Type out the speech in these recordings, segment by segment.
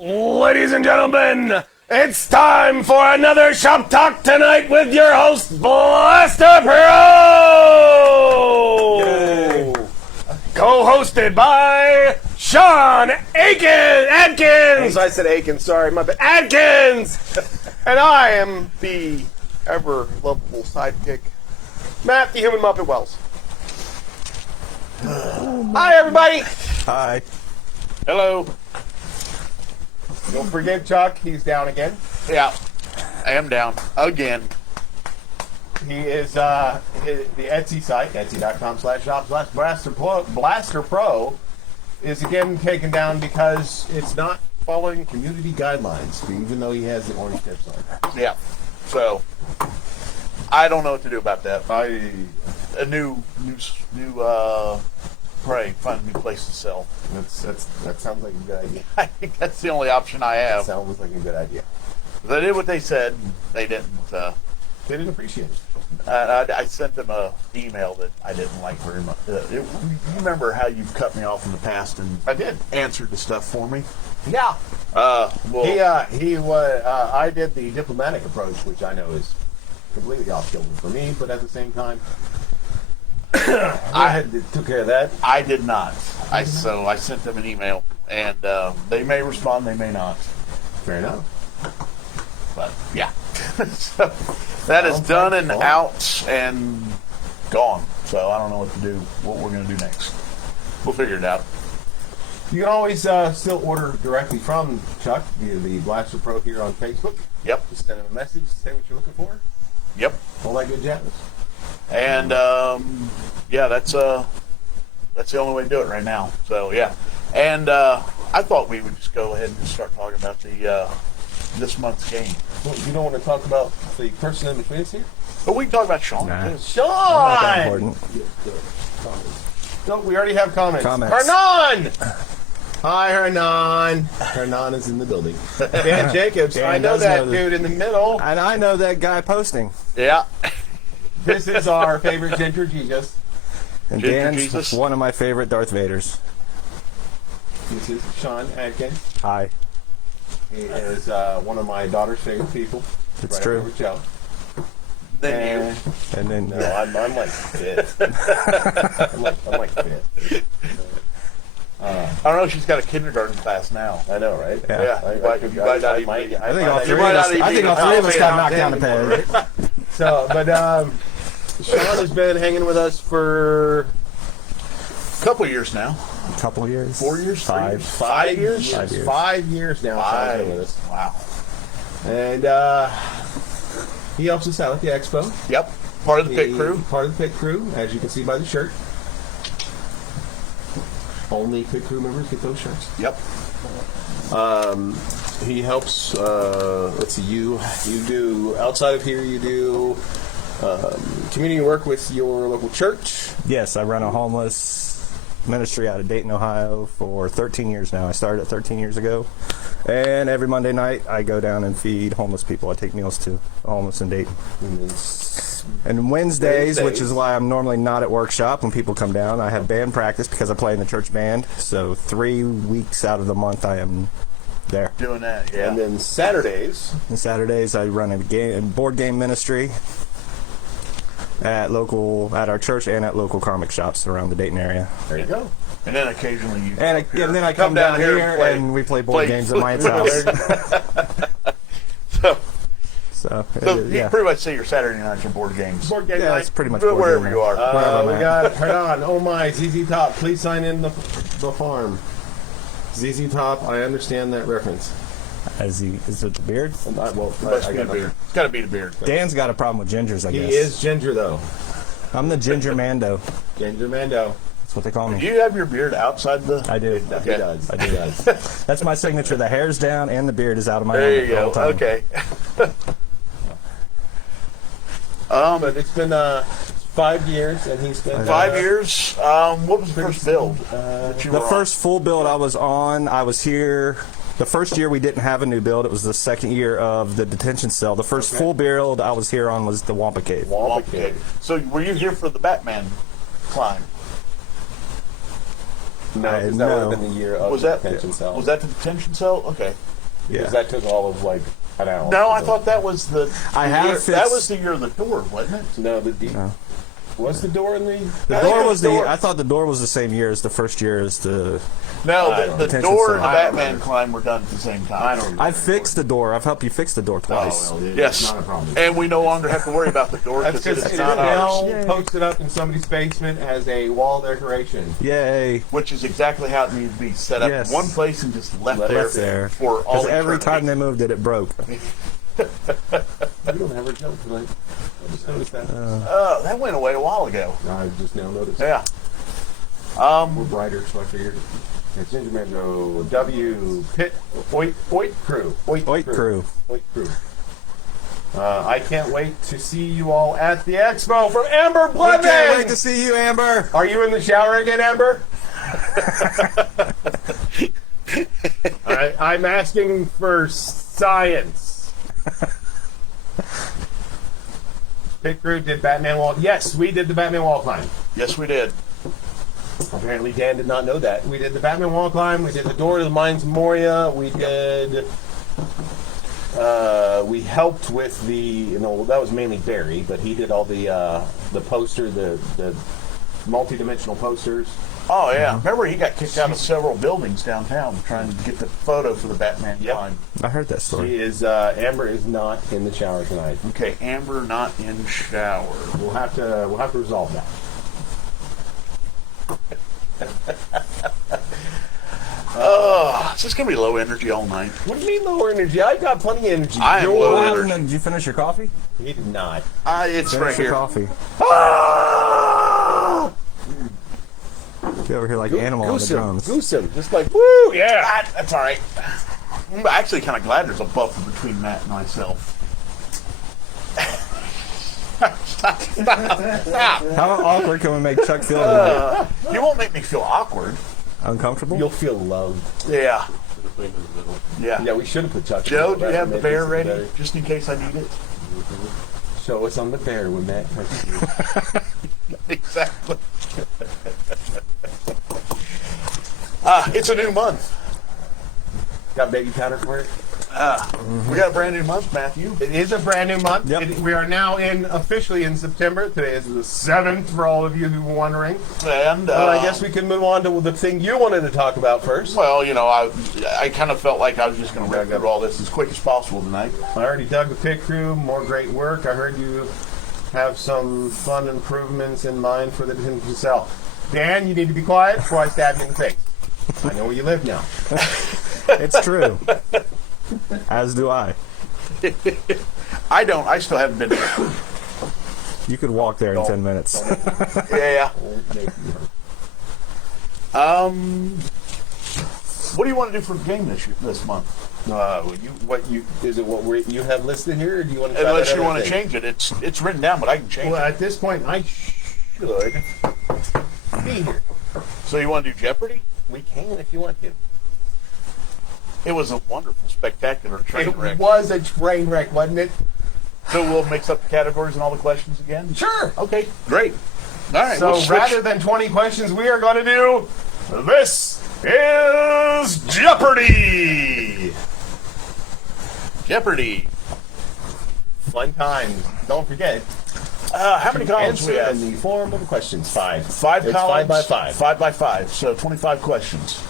Ladies and gentlemen, it's time for another Shop Talk tonight with your host, BlasterPro! Co-hosted by Sean Adkins! I said Aikens, sorry, my bad. Adkins! And I am the ever-lovable sidekick, Matt, the Human Muppet Wells. Hi, everybody! Hi. Hello. Don't forget Chuck, he's down again. Yeah, I am down again. He is the Etsy site, etsy.com/shop/BlasterPro, is again taken down because it's not following community guidelines, even though he has the orange tips on. Yeah, so I don't know what to do about that. A new pray, find a new place to sell. That sounds like a good idea. I think that's the only option I have. Sounds like a good idea. They did what they said. They didn't. They didn't appreciate it. I sent them an email that I didn't like very much. You remember how you've cut me off in the past and I did. Answered the stuff for me? Yeah. Well, I did the diplomatic approach, which I know is completely off kilter for me, but at the same time, I took care of that. I did not. So I sent them an email, and they may respond, they may not. Fair enough. But yeah, so that is done and out and gone. So I don't know what to do. What we're going to do next? We'll figure it out. You can always still order directly from Chuck via the Blaster Pro here on Facebook. Yep. Just send him a message, say what you're looking for. Yep. All that good jazz. And yeah, that's the only way to do it right now. So yeah, and I thought we would just go ahead and just start talking about the this month's game. Well, you don't want to talk about the person in between us here? But we can talk about Sean. Nah. Too. Sean! Not that important. No, we already have comments. Hernan! Hi, Hernan. Hernan is in the building. Dan Jacobs. Dan I know does that know dude in the middle. And I know that guy posting. Yeah. This is our favorite Ginger Jesus. And Ginger Dan's Jesus. one of my favorite Darth Vaders. This is Sean Adkins. Hi. He is one of my daughter's favorite people. It's right true. Over Joe. Then you. And then No, I'm like fifth. I'm like fifth. I don't know. She's got a kindergarten class now. I know, right? Yeah. You might not even be- I think all you three might of not us. even I think be all three of us got knocked down down the peg. So, but Sean has been hanging with us for A couple of years now. A couple years. 4 years? 5. 5 years? 5 years. 5 years now. Sean's been with us. Wow. And he helps us out at the expo. Yep. Part of the pit crew. Part of the pit crew, as you can see by the shirt. Only pit crew members get those shirts. Yep. He helps. Let's see. You do outside of here. You do community work with your local church. Yes, I run a homeless ministry out of Dayton, Ohio for 13 years now. I started 13 years ago. And every Monday night, I go down and feed homeless people. I take meals to the homeless in Dayton. And Wednesdays, which is why I'm normally not at workshop when people come down, I have band practice because I play in the church band. So 3 weeks out of the month, I am there. Doing that, yeah. And then Saturdays. And Saturdays, I run a board game ministry at our church and at local comic shops around the Dayton area. There you go. And then occasionally you And then I come down here and we play board games at my house. So you pretty much say your Saturday nights are board games. Board game Yeah, night. that's pretty much Do it board wherever game you are. We got Hernan. Oh my, ZZ Top. Please sign in the farm. ZZ Top. I understand that reference. Is it the beard? I got It's got to be the beard. Dan's got a problem with gingers, I He guess. is ginger though. I'm the ginger mando. Ginger Mando. That's what they call Do me. you have your beard outside the... I do. Okay. He does. I do. That's my signature. The hair's down and the beard is out of my There helmet you the go. whole time. Okay. But it's been 5 years, and he's been 5 years. What was the first build that you The were first full build I was on, I was here. The first year we didn't have a new build. It was the second year of the detention cell. The first full build I was here on was the Wampa Cave. Wampa Cave. So were you here for the Batman climb? No, because that would have been the year of was the that detention cell. Was that the detention cell? Okay. Because that took all of like an hour. No, I thought that was the. That was the year of the door, wasn't it? No, was the door in the? The door was the. I thought the door was the same year as the first year as the. No, the door and the Batman climb were done at the same time. I don't. I fixed the door. I've helped you fix the door twice. Yes, not a problem. And we no longer have to worry about the door That's because it's it's not ours. now posted up in somebody's basement as a wall decoration. Yay! Which is exactly how it needed to be set up in one place and just left there for all. Because every time they moved it, it broke. You don't have a joke tonight. I just noticed that. That went away a while ago. I just now noticed. Yeah. We're brighter, so I figured. It's Ginger Mango W Pit Oit Crew. Oit Crew. I can't wait to see you all at the expo from Amber Blevins. Can't wait to see you, Amber. Are you in the shower again, Amber? I'm asking for science. Pit Crew did Batman Wall. Yes, we did the Batman Wall climb. Yes, we did. Apparently, Dan did not know that. We did the Batman Wall climb. We did the Door to the Mines of Moria. We did. We helped with the. That was mainly Barry, but he did all the poster, the multi-dimensional posters. Oh yeah, remember he got kicked out of several buildings downtown trying to get the photo for the Batman climb. I heard that story. She is. Amber is not in the shower tonight. Okay, Amber not in shower. We'll have to resolve that. It's just gonna be low energy all night. What do you mean low energy? I've got plenty of energy. I am low energy. Did you finish your coffee? He did not. It's Finish right your here. coffee. Ah! You over here like animal on the drums. Goose him. Just like, woo, yeah. That's all right. I'm actually kind of glad there's a buffer between Matt and myself. Stop. How awkward can we make Chuck feel tonight? You won't make me feel awkward. Uncomfortable? You'll feel loved. Yeah. Yeah. Yeah, we should have put Chuck. Joe, do you have the bear ready, just in case I need it? Show us on the bear when Matt touches you. Exactly. It's a new month. Got baby powder for it? We got a brand new month, Matthew. It is a brand new month. Yep. We are now officially in September. Today is the 7th for all of you who were wondering. And I guess we can move on to the thing you wanted to talk about first. well, I kind of felt like I was just going to rip through all this as quick as possible tonight. I already dug the pit crew. More great work. I heard you have some fun improvements in mind for the detention cell. Dan, you need to be quiet before I stab you in the face. I know where you live now. It's true. As do I. I don't. I still haven't been there. You could walk there in 10 minutes. Yeah. What do you want to do for the game this month? What you have listed here, or do you want to? Unless you want to change it, it's written down, but I can change Well, it. at this point, I should be here. So you want to do Jeopardy? We can if you want to. It was a wonderful, spectacular train wreck. It was a train wreck, wasn't it? So we'll mix up the categories and all the questions again? Sure. Okay, great. All right. So we'll switch. rather than 20 questions, we are going to do This is Jeopardy! Jeopardy! Fun times. Don't forget. How many columns do we Answer have? in the form of questions. 5. Five It's columns? 5 by 5. 5 by 5, so 25 questions.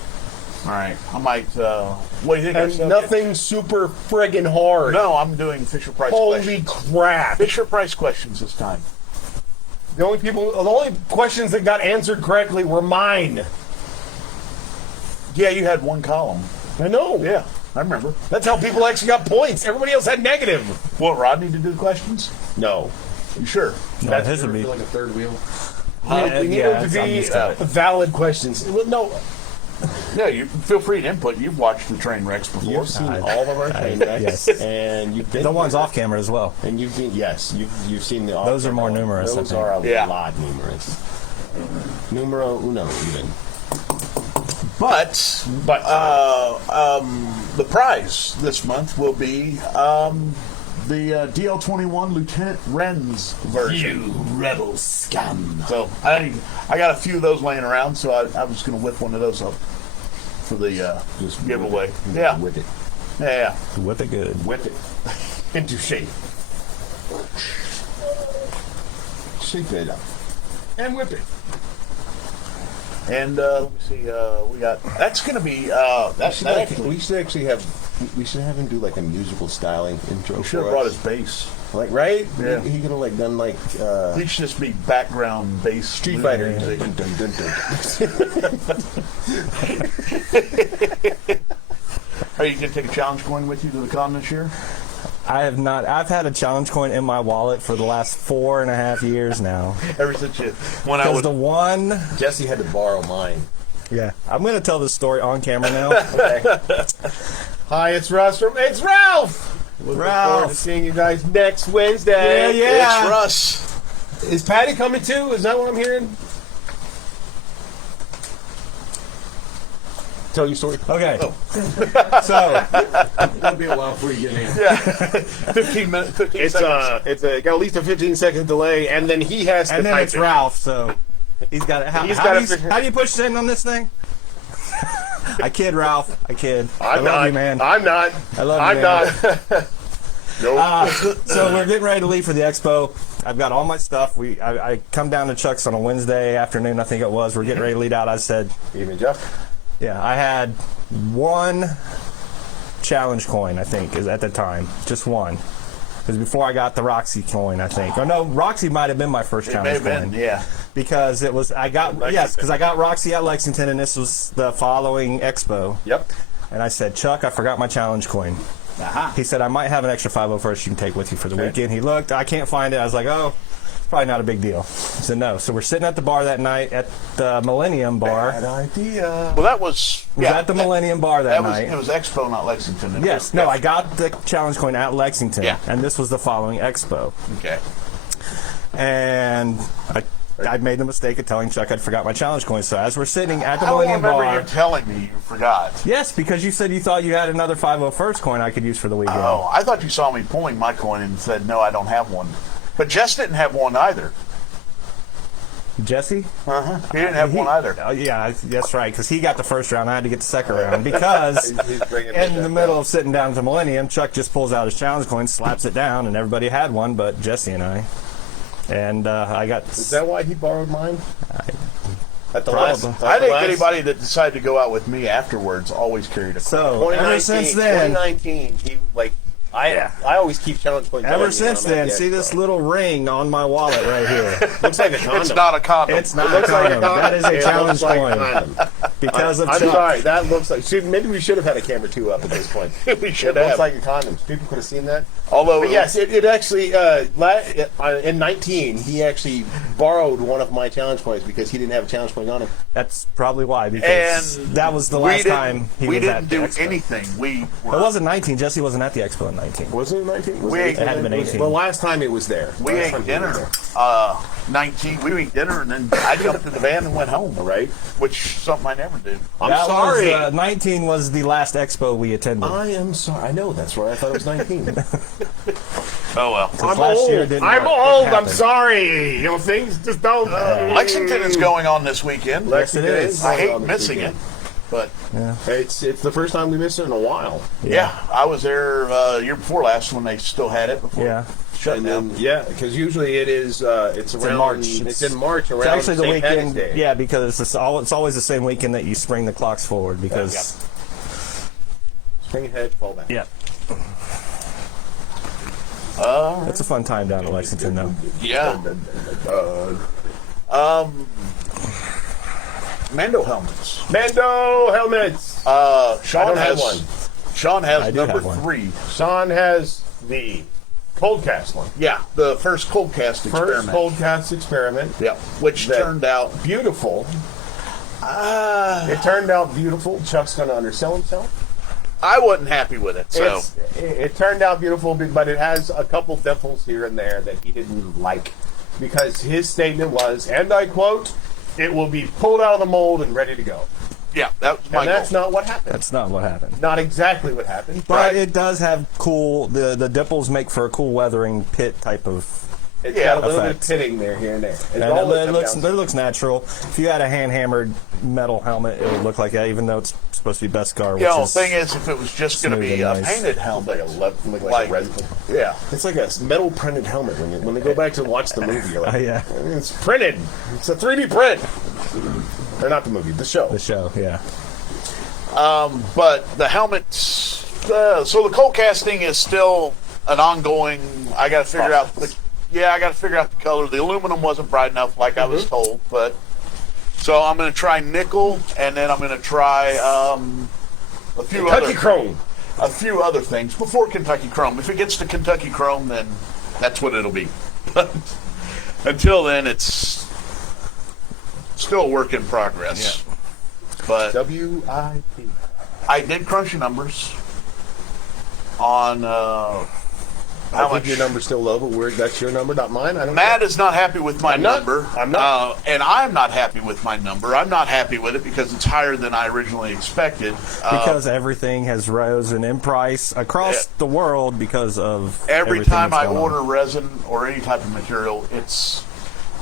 All right. I might, what do you think? And nothing super friggin' hard. No, I'm doing Fisher-Price Holy questions. crap. Fisher-Price questions this time. The only questions that got answered correctly were mine. Yeah, you had one column. I know. Yeah, I remember. That's how people actually got points. Everybody else had negative. What, Rodney to do the questions? No. You sure? No, That's his would be. like a third wheel. We need them to I'm be used to it. valid questions. Well, no, Yeah, you feel free to input. You've watched the train wrecks before. you've seen all of our train wrecks, yes. and you've been The ones off camera as well. and you've been you've seen the. Those are more numerous, I Those think. are a Yeah. lot numerous. Numero uno, even. But the prize this month will be the DL21 Lieutenant Wren's version. You rebel scum. So I got a few of those laying around, so I was going to whip one of those up for the Just giveaway. Whip it. Yeah. Whip it. Yeah. Whip it good. Whip it. Into shape. Shake it up. And whip it. And let me see, we got, that's going to be, We should actually have him do like a musical styling intro. we should have for brought us. his bass. Like, right? Yeah. He could have like done like He should just be background bass. Street Fighter music. music. Dun, dun, dun, dun. Are you going to take a challenge coin with you to the con this year? I have not. I've had a challenge coin in my wallet for the last 4.5 years now. Ever since you, when I Because was, the one. Jesse had to borrow mine. Yeah. I'm going to tell this story on camera now. Okay. Hi, it's Russ. It's Ralph. Looking forward to seeing you guys next Wednesday. Yeah. it's Russ. Is Patty coming too? Is that what I'm hearing? Tell your story. Okay. Oh. So, It'll be a while before you get in. Yeah. 15 minutes, 15 It's seconds. got at least a 15-second delay, and then he has to and then type it's it. Ralph, so he's got it. How, He's how, gotta do you, figure- how do you push send on this thing? I kid, Ralph. I kid. I I'm love not. you, man. I'm not. I love you, I'm man. not. Nope. So we're getting ready to leave for the expo. I've got all my stuff. I come down to Chuck's on a Wednesday afternoon, I think it was. We're getting ready to lead out. I said, Even Jeff. yeah, I had one challenge coin, I think, is at the time. Just one. It was before I got the Roxy coin, I think. Oh, no, Roxy might have been my first It may challenge have coin. been, yeah. Because it was, I got Roxy at Lexington, and this was the following expo. Yep. And I said, Chuck, I forgot my challenge coin. Aha. He said, I might have an extra 501st you can take with you for the weekend. He looked, I can't find it. I was like, oh, it's probably not a big deal. He said, no. So we're sitting at the bar that night at the Millennium Bar. Bad idea. Well, that was, It was at the Millennium Bar that was, night. it was Expo, not Lexington. Yes, no, I got the challenge coin at Lexington. Yeah. And this was the following expo. Okay. And I made the mistake of telling Chuck I'd forgot my challenge coin. So as we're sitting at the I don't Millennium remember Bar. you telling me you forgot. Yes, because you said you thought you had another 501st coin I could use for the weekend. Oh, I thought you saw me pulling my coin and said, no, I don't have one. But Jess didn't have one either. Jesse? Uh-huh. He didn't have one either. Oh, yeah, that's right, because he got the first round. I had to get the second round because He's bringing in the middle of sitting down at the Millennium, Chuck just pulls out his challenge coin, slaps it down, and everybody had one but Jesse and I. And I got... Is that why he borrowed mine? At the Probably. last. I think anybody that decided to go out with me afterwards always carried a coin. So, ever since then... 2019, he like I always keep challenge points. on Ever me since when I'm at then, the see expo. this little ring on my wallet right here? Looks like a condom. It's not a condom. It's not It a looks like condom. That is a It challenge looks like coin. a condom. Because of I'm Chuck. sorry. That looks like. Maybe we should have had a camera 2 up at this point. We should It looks have. like a condom. People could have seen that. Although, But yes, it actually in 19 he actually borrowed one of my challenge coins because he didn't have a challenge coin on him. That's probably why, because and that was the we last didn't- time he we was didn't at the do expo. anything. We It were, wasn't 19. Jesse wasn't at the expo in 19. Was it 19? We ate- It hadn't been 18. The last time it was there. we Last ate time he dinner. was there. 19. We ate dinner and then I jumped in the van and went home. Right? Which something I never do. I'm That sorry. Was, 19 was the last expo we attended. I am sorry. I know that's right. I thought it was 19. Oh well. I'm last year old. didn't I'm work. old. It I'm happened. sorry. You know, things just don't. Lexington is going on this weekend. Yes, it is. I hate going on this missing weekend. it, but It's the first time we missed it in a while. yeah, I was there year before last when they still had it before. Yeah. Shut And down. then, yeah, because usually it is. It's around in March. It's in March around It's actually the St. Patty's weekend. Day. Yeah, because it's always the same weekend that you spring the clocks forward. Because Spring ahead, fall back. yeah, it's a fun time down at Lexington, though. Yeah. Mando helmets. Mando helmets. Sean don't have has one. Sean has I do number have one. 3. Sean has the cold cast one. Yeah, the first cold cast experiment. First cold cast experiment. Yeah, which That- turned out. Beautiful. It turned out beautiful. Chuck's going to undersell himself. I wasn't happy with it. So It turned out beautiful, but it has a couple dimples here and there that he didn't like. Because his statement was, and I quote, "It will be pulled out of the mold and ready to go." Yeah, that was my And that's goal. not what happened. That's not what happened. Not exactly what happened. But Right. it does have cool. The dipples make for a cool weathering pit type of. It's Yeah, got a little bit of effect. pitting there, here and there. It's And all it that comes down looks natural. If you had a hand hammered metal helmet, it would look like that, even though it's supposed to be Beskar. Which You know, the is, thing is, if it was just going to smooth be and a nice. painted to helmet, like a resin. yeah. It's like a metal printed helmet. When they go back to watch the movie, you're like, yeah, it's printed. It's a 3D print. Or not the movie, the show. the show, yeah. But the helmets, so the cold casting is still an ongoing. I got to figure out the. Yeah, I got to figure out the color. The aluminum wasn't bright enough, like I was told. But so I'm going to try nickel, and then I'm going to try a few Kentucky Chrome. a few other things before Kentucky Chrome. If it gets to Kentucky Chrome, then that's what it'll be. But until then, it's still a work in progress. Yeah. But WIP. I did crunch the numbers on how I think much. your number's still low, but that's your number, not mine. I don't Matt is not happy with my I'm not. number. I'm not. And I'm not happy with my number. I'm not happy with it because it's higher than I originally expected. Because everything has risen in price across the world because of Every everything time that's I going on. order resin or any type of material, it's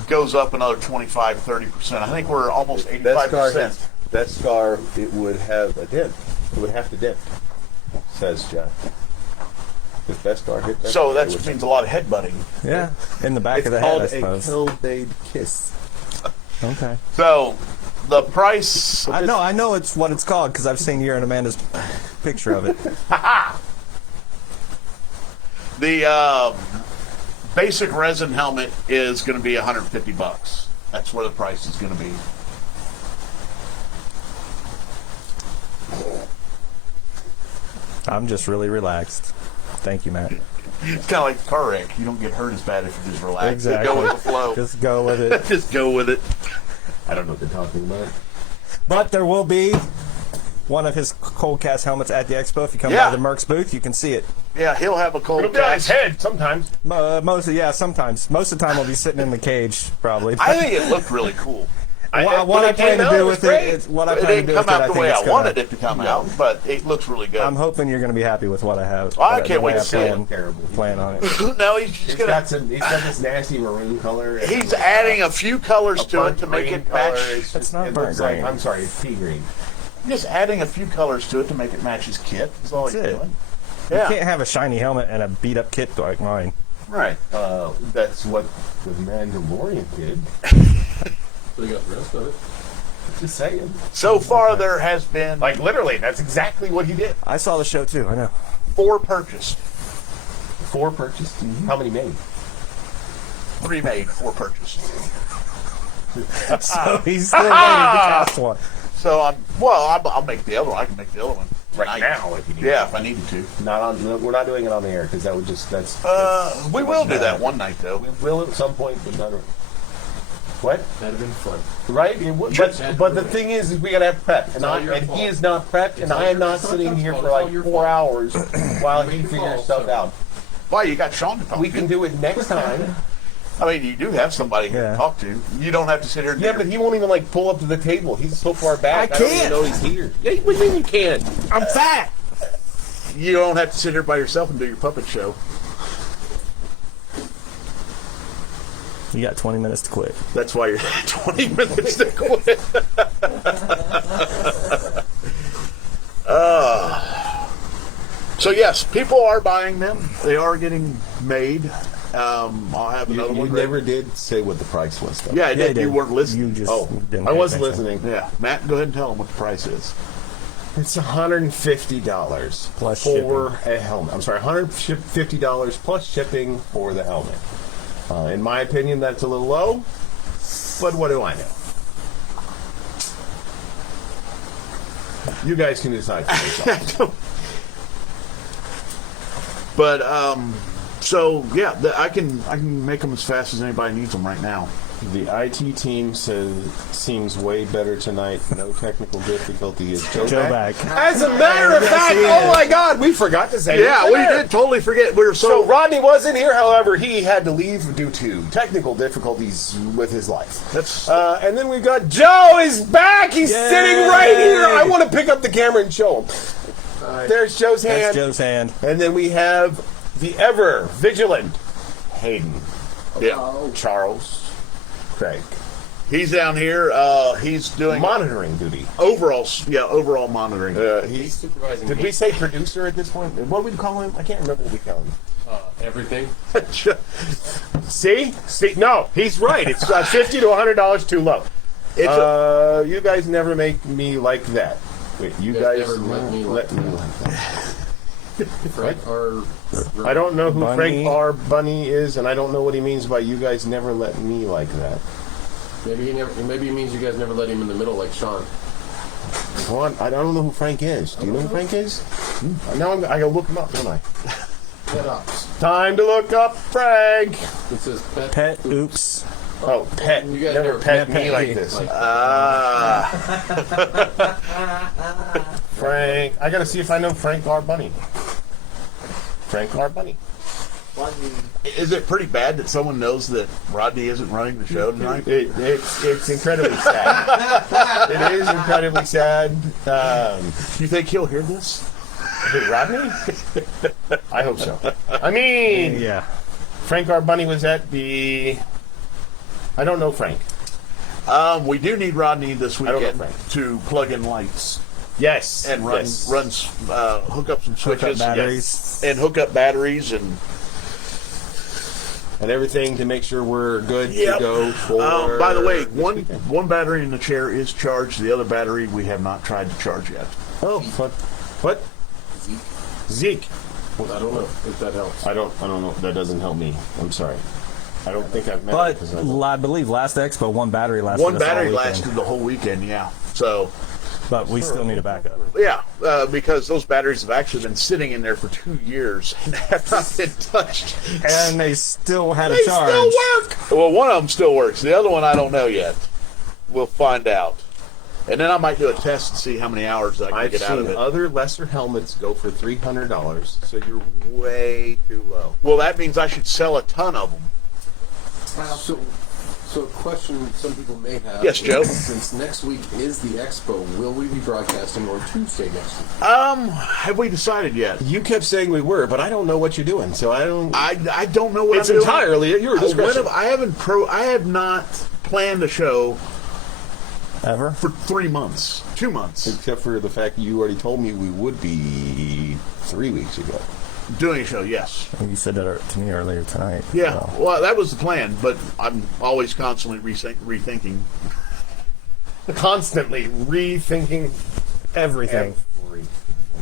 goes up another 25, 30%. I think we're almost 85%. Beskar, it would have a dent. It would have to dent, says Jeff. If Beskar hit Beskar, So it that would means a lot of headbutting. Yeah, in the back It's of the head, called I a suppose. Kill-Bade kiss. Okay. So the price. I know it's what it's called because I've seen your and Amanda's picture of it. The basic resin helmet is going to be $150. That's where the price is going to be. I'm just really relaxed. Thank you, Matt. It's kind of like a car wreck. You don't get hurt as bad if you just relax. Exactly. Go with the flow. Just go with it. Just go with it. I don't know what they're talking about. But there will be one of his cold cast helmets at the expo. If you come Yeah. by the Merck's booth, you can see it. Yeah, he'll have a cold It'll be on his cast. head sometimes. Sometimes. Most of the time, I'll be sitting in the cage, probably. I think it looked really cool. What I plan to do with it, It do didn't come with it, I out the think way it's I gonna- wanted it to come out, but it looks really good. I'm hoping you're going to be happy with what I have. Well, I the can't way wait to see it. Terrible. Plan on it. No, he's just He's gonna. got this nasty maroon color. and He's adding a few colors to it burnt to make green it color. match. It's not it burnt looks like, green. I'm sorry, it's pea green. Just adding a few colors to it to make it match his kit. That's all he's That's it. doing. You Yeah, can't have a shiny helmet and a beat up kit like mine. right. That's what the Mandalorian did. So you got the rest of it. Just saying. So far, there has been Like, literally, that's exactly what he did. I saw the show too. I know. 4 purchased, 4 purchased. How many made? 3 made, 4 purchased. So he's still waiting to cast one. So I'll make the other one. I can make the other one Right tonight. now, if you need. Yeah, if I needed to. Not on. No, we're not doing it on the air because that would just. That's. We will do that one night though. We will at some point, but not. What? That'd have been fun. Right? It would, but the thing is we gotta have prep, and all your he fault. is not prepped, and all I am your- not it's not sitting Tom's here fault, for it's all like your 4 fault. hours while You he make the figures call, stuff so- out. Why, you got Sean to talk We to. can do it next time. I mean, you do have somebody Yeah. to talk to. You don't have to sit here and Yeah, but he won't even like pull up to the table. He's so far back. I don't even can't. know he's here. Yeah, what do you mean you can? I'm fat. you don't have to sit here by yourself and do your puppet show. You got 20 minutes to quit. That's why you're 20 minutes to quit. So yes, people are buying them. They are getting made. I'll have another You one. never did say what the price was, though. Yeah, I Yeah, did. you You did. weren't listening. You just Oh, didn't I pay wasn't attention. listening. Yeah, Matt, go ahead and tell them what the price is. It's $150 Plus for a helmet. I'm sorry, $150 plus shipping for the helmet. In my opinion, that's a little low, but what do I know? You guys can decide for yourself. But so yeah, I can make them as fast as anybody needs them right now. The IT team says seems way better tonight. No technical difficulty. Is Joe back? As a matter of fact, oh my God, we forgot to say. Yeah, we did totally forget. We were So Rodney wasn't here. However, he had to leave due to technical difficulties with his life. That's And then we've got Joe is back. He's sitting right here. I want to pick up the camera and show him. There's Joe's hand. That's Joe's hand. And then we have the ever vigilant Hayden. yeah. Charles. Craig. He's down here. He's doing Monitoring duty. overall monitoring. He's supervising. Did we say producer at this point? What did we call him? I can't remember what we call him. Everything. See? No, he's right. It's $50 to $100 too low. You guys never make me like that. Wait, you guys never let me like that. Frank R. I don't know who Bunny. Frank R. Bunny is, and I don't know what he means by you guys never let me like that. Maybe it means you guys never let him in the middle like Sean. What? I don't know who Frank is. Do you know who Frank is? Now I gotta look him up, don't I? Pet ops. Time to look up Frank. It says pet. Pet. Oops. Oh, pet. You guys never never pet pet me me. like this. Frank. I gotta see if I know Frank R. Bunny. Frank R. Bunny. Is it pretty bad that someone knows that Rodney isn't running the show tonight? It's incredibly sad. It is incredibly sad. You think he'll hear this? Who, Rodney? I hope so. I mean, Yeah. Frank R. Bunny was at the... I don't know Frank. We do need Rodney this don't know, weekend Frank. to plug in lights Yes. and hook up some switches, batteries. and hook up batteries and everything to make sure we're good Yep. to go for... by the way, this one weekend. battery in the chair is charged. The other battery we have not tried to charge yet. Oh, what? Zeke. I don't know if that helps. I don't know. That doesn't help me. I'm sorry. I don't think I've met him But 'cause I I believe last expo, one battery lasted. One us all battery weekend. lasted the whole weekend, yeah. So, But we still need a backup. yeah, because those batteries have actually been sitting in there for 2 years and have not been touched. And they still had They a charge. still work. Well, one of them still works. The other one I don't know yet. We'll find out. And then I might do a test and see how many hours I can I've get out of seen it. other lesser helmets go for $300, so you're way too low. Well, that means I should sell a ton of them. So a question some people may have. Yes, Joe? Since next week is the expo, will we be broadcasting on Tuesday next week? Have we decided yet? You kept saying we were, but I don't know what you're doing, so I don't. I don't know what It's I'm doing. entirely at your When discretion. I have not planned a show Ever? for 3 months, 2 months. Except for the fact that you already told me we would be 3 weeks ago. Doing a show, yes. You said that to me earlier tonight. Yeah, so. well, that was the plan, but I'm always constantly rethinking. Constantly rethinking Everything.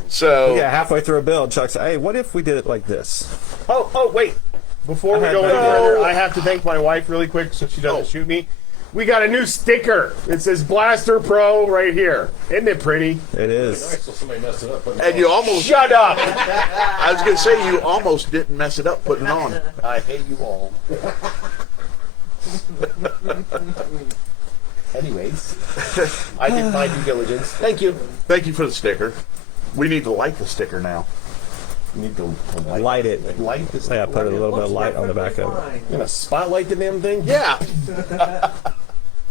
So, Yeah, halfway through a build, Chuck said, "Hey, what if we did it like this?" Oh, wait. Before we I go had any no- further, I have to thank my wife really quick so she doesn't shoot me. We got a new sticker. It says Blaster Pro right here. Isn't it pretty? It is. So somebody messed it up. and you almost, Shut up! I was going to say, you almost didn't mess it up putting it on. I hate you all. Anyways, I did my due diligence. Thank you. Thank you for the sticker. We need to light the sticker now. You need to Light it. Light this. Yeah, put a little bit of light on the back of it. You gonna spotlight the damn thing? Yeah.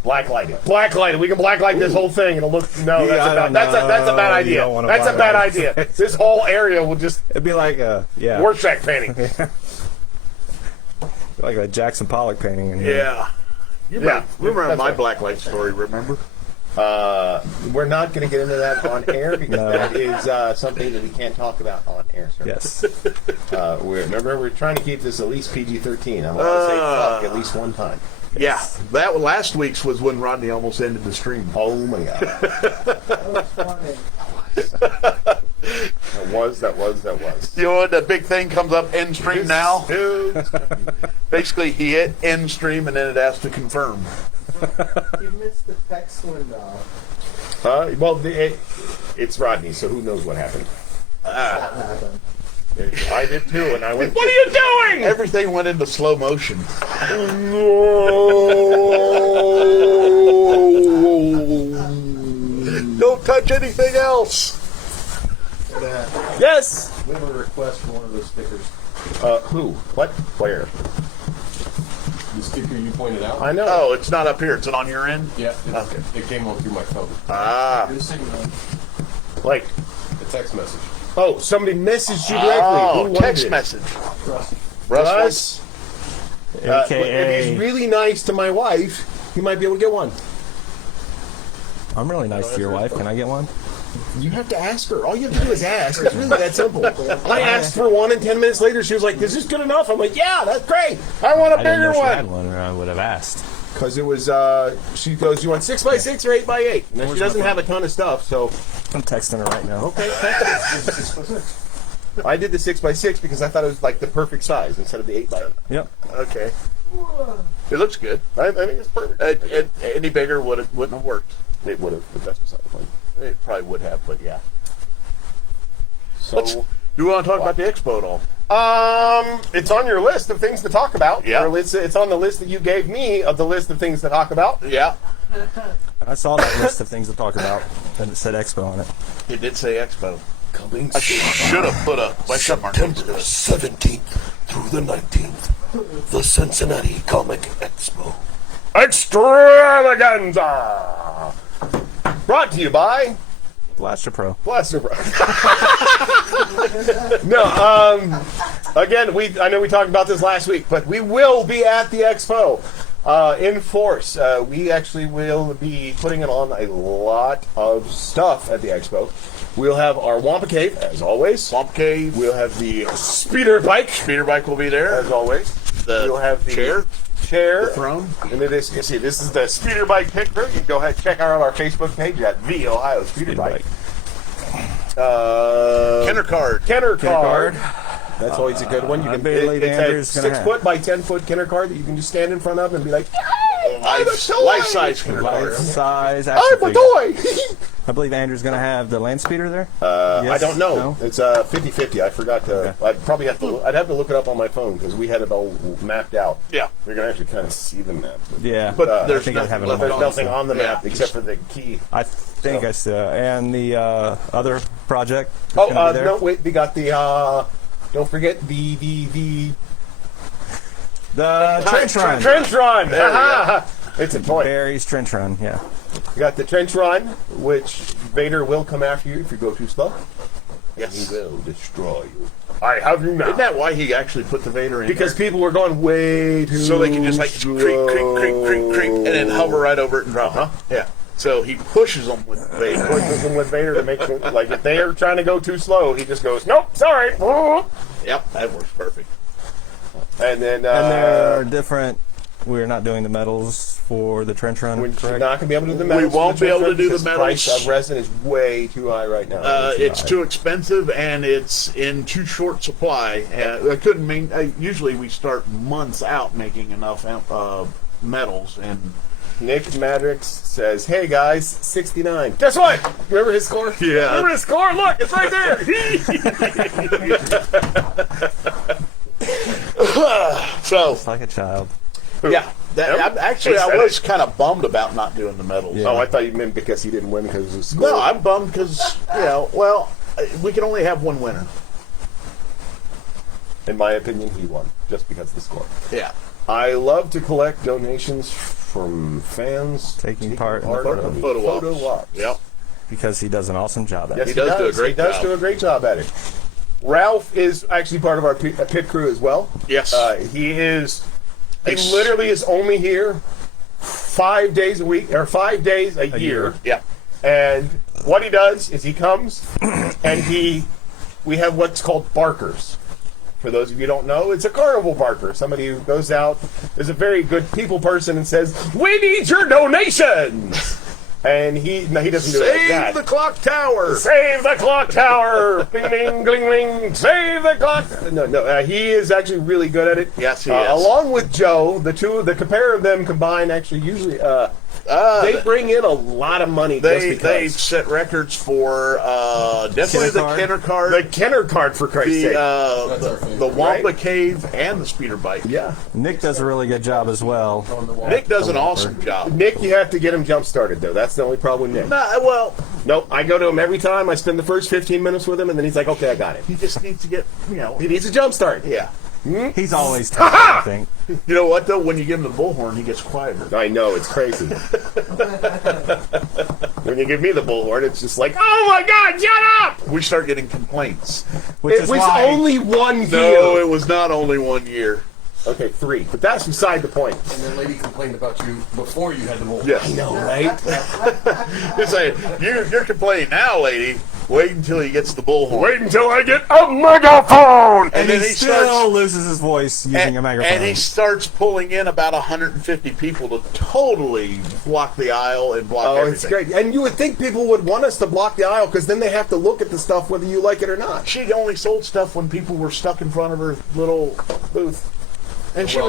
Blacklight it. Blacklight it. We can blacklight this whole thing. It'll look. No, Yeah, that's a bad you idea. don't wanna That's a bad blacklight idea. it. This whole area will just It'd be like yeah, Rorschach painting. like a Jackson Pollock painting in here. Yeah. You Yeah, remember that's my right. blacklight story, remember? We're not going to get into that on air because No. that is something that we can't talk about on air, sir. Yes. We're trying to keep this at least PG-13. I'm going to say fuck at least one time. Yeah. That last week's was when Rodney almost ended the stream. Oh my god. That was. You know what? That big thing comes up end stream now. Dude. Basically, he hit end stream and then it asked to confirm. You missed the text window. Well, it's Rodney, so who knows what happened. That happened. I did too, and I went, "What are you doing?" Everything went into slow motion. Don't touch anything else. Yes. We have a request for one of those stickers. Who? What? Where? The sticker you pointed out? I know. Oh, it's not up here. It's on your end? Yeah, Okay. it came on through my phone. Ah. Like, A text message. oh, somebody messaged you directly. Who Oh, wanted text it? message. Russ. Russ. If AKA. he's really nice to my wife, he might be able to get one. I'm really nice to your wife. Can I get one? You have to ask her. All you have to do is ask. It's really that simple. I asked for one, and 10 minutes later, she was like, "Is this good enough?" I'm like, "Yeah, that's great. I want a I didn't know bigger she had one." one, or I would have asked. Because it was, she goes, "You want 6x6 or 8x8?" And she doesn't have a ton of stuff, so I'm texting her right now. okay. I did the 6x6 because I thought it was like the perfect size instead of the 8x8. Yep. Okay. It looks good. I think it's perfect. Any bigger wouldn't have worked. It would have, but that's beside the point. It probably would have, but yeah. So, Do you want to talk about the expo at all? it's on your list of things to talk about. Yeah. Or it's on the list that you gave me of the list of things to talk about. Yeah. I saw that list of things to talk about, and it said Expo on it. It did say expo. Coming I should have put a question mark next to it. 17th through the 19th, the Cincinnati Comic Expo. Extravaganza! Brought to you by BlasterPro. BlasterPro's. No, again, I know we talked about this last week, but we will be at the expo in force. We actually will be putting on a lot of stuff at the expo. We'll have our Wampa Cave, as always. Swamp Cave. We'll have the speeder bike, Speeder bike will be there. as always. We'll have the chair. chair. Throne. And it is, you see, this is the speeder bike picture. You can go ahead and check out our Facebook page at the Ohio Speeder Bike. Kenner card. Kenner card. card. That's always a good one. You I can, believe it's Andrew's a gonna 6 have. foot by 10 foot Kenner card that you can just stand in front of and be like, "Yay, I'm a toy! Life-size Kenner card. Life-size action I'm a figure. toy!" I believe Andrew's going to have the land speeder there. I Yes? don't know. No? It's 50-50. I forgot to. Okay. I'd have to look it up on my phone because we had it all mapped out. Yeah. We're gonna actually kind of see the map. Yeah, But there's I think I have it on nothing my There's phone. nothing on the map Yeah. except for the key. I think I still and the other project. is Oh, gonna be there. no, wait. We got the. Don't forget the trench run. Trench run. There we go. It's a toy. Barry's trench run. Yeah. We got the trench run, which Vader will come after you if you go too slow. Yes. He will destroy you. I have you now. Isn't that why he actually put the Vader in Because there? people were going way too So they can just like slow. creak, creak, creak, creak, creak, and then hover right over it and drop it. Yeah. So he pushes them with Vader. Pushes them with Vader to make sure, like, if they are trying to go too slow, he just goes, "Nope, sorry." Yep, that works perfect. And then And there are different. We're not doing the medals for the trench run. we're correct? not going to be able to do the medals. We won't be able to do the because medals. price of resin is way too high right now. It's too expensive and it's in too short supply. I couldn't mean. Usually we start months out making enough medals, and Nick Madrix says, "Hey guys, 69. Guess what? Remember his score? Yeah. Remember his score? Look, it's right there. so It's like a child. yeah. I was kind of bummed about not doing the medals. Yeah. Oh, I thought you meant because he didn't win because of his score. No, I'm bummed because we can only have one winner. In my opinion, he won just because of the score. Yeah. I love to collect donations from fans Taking part in the in photo ops. ops. Yep. Because he does an awesome job at Yes, it. He does do a great He does job. do a great job at it. Ralph is actually part of our pit crew as well. Yes. He literally is only here 5 days a week or 5 days a year. Yeah. And what he does is he comes and we have what's called barkers. For those of you who don't know, it's a carnival barker. Somebody who goes out, is a very good people person and says, "We need your donations." And he doesn't do it like that. Save the clock tower. Save the clock tower! Bing, bing, gling, gling. Save the clock. No. He is actually really good at it. Yes, he is. Along with Joe, the pair of them combined actually usually They bring in a lot of money. They've just set records for definitely the Kenner card. the Kenner card, for Christ's sake. The Wampa Cave and the speeder bike. Yeah. Nick does a really good job as well. Nick does an awesome job. Nick, you have to get him jump started, though. That's the only problem with Nick. Well, Nope, I go to him every time. I spend the first 15 minutes with him, and then he's like, okay, I got it. he just needs to get, He needs a jump start. yeah. He's always tired, I think. You know what, though? When you give him the bullhorn, he gets quieter. I know, it's crazy. When you give me the bullhorn, it's just like, oh my God, shut up! We start getting complaints. Which It is was why only 1 year. No, it was not only 1 year. Okay, 3. But that's beside the point. And the lady complained about you before you had the bullhorn. Yes. No, right? It's like, you're complaining now, lady. Wait until he gets the bullhorn. Wait until I get a megaphone! and then he he still starts- loses his voice using a megaphone. And he starts pulling in about 150 people to totally block the aisle and block Oh, everything. it's great. And you would think people would want us to block the aisle, because then they have to look at the stuff whether you like it or not. She only sold stuff when people were stuck in front of her little booth. And she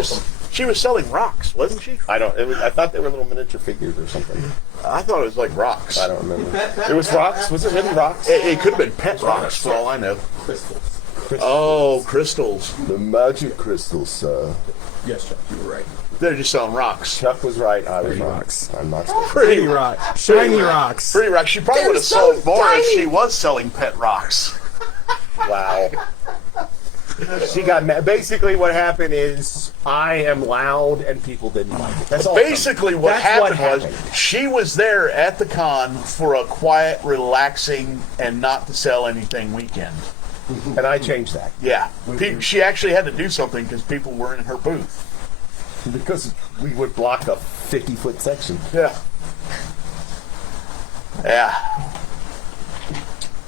was selling rocks, wasn't she? I thought they were little miniature figures or something. I thought it was like rocks. I don't remember. It was rocks? Was it really rocks? It could have been pet rocks for all I know. Crystals. Oh, crystals. The magic crystals, sir. Yes, Chuck, you were right. They're just selling rocks. Chuck was right. I was wrong. rocks. I'm not. Pretty rock. Shiny rocks. Pretty rocks. She probably would have sold more if she was selling pet rocks. Wow. She got mad. Basically, what happened is I am loud and people didn't like it. That's all. Basically, what That's happened was she was there at the con for a quiet, relaxing, and not to sell anything weekend. And I changed that Yeah. She actually had to do something because people were in her booth. because we would block a 50-foot section. Yeah. Yeah.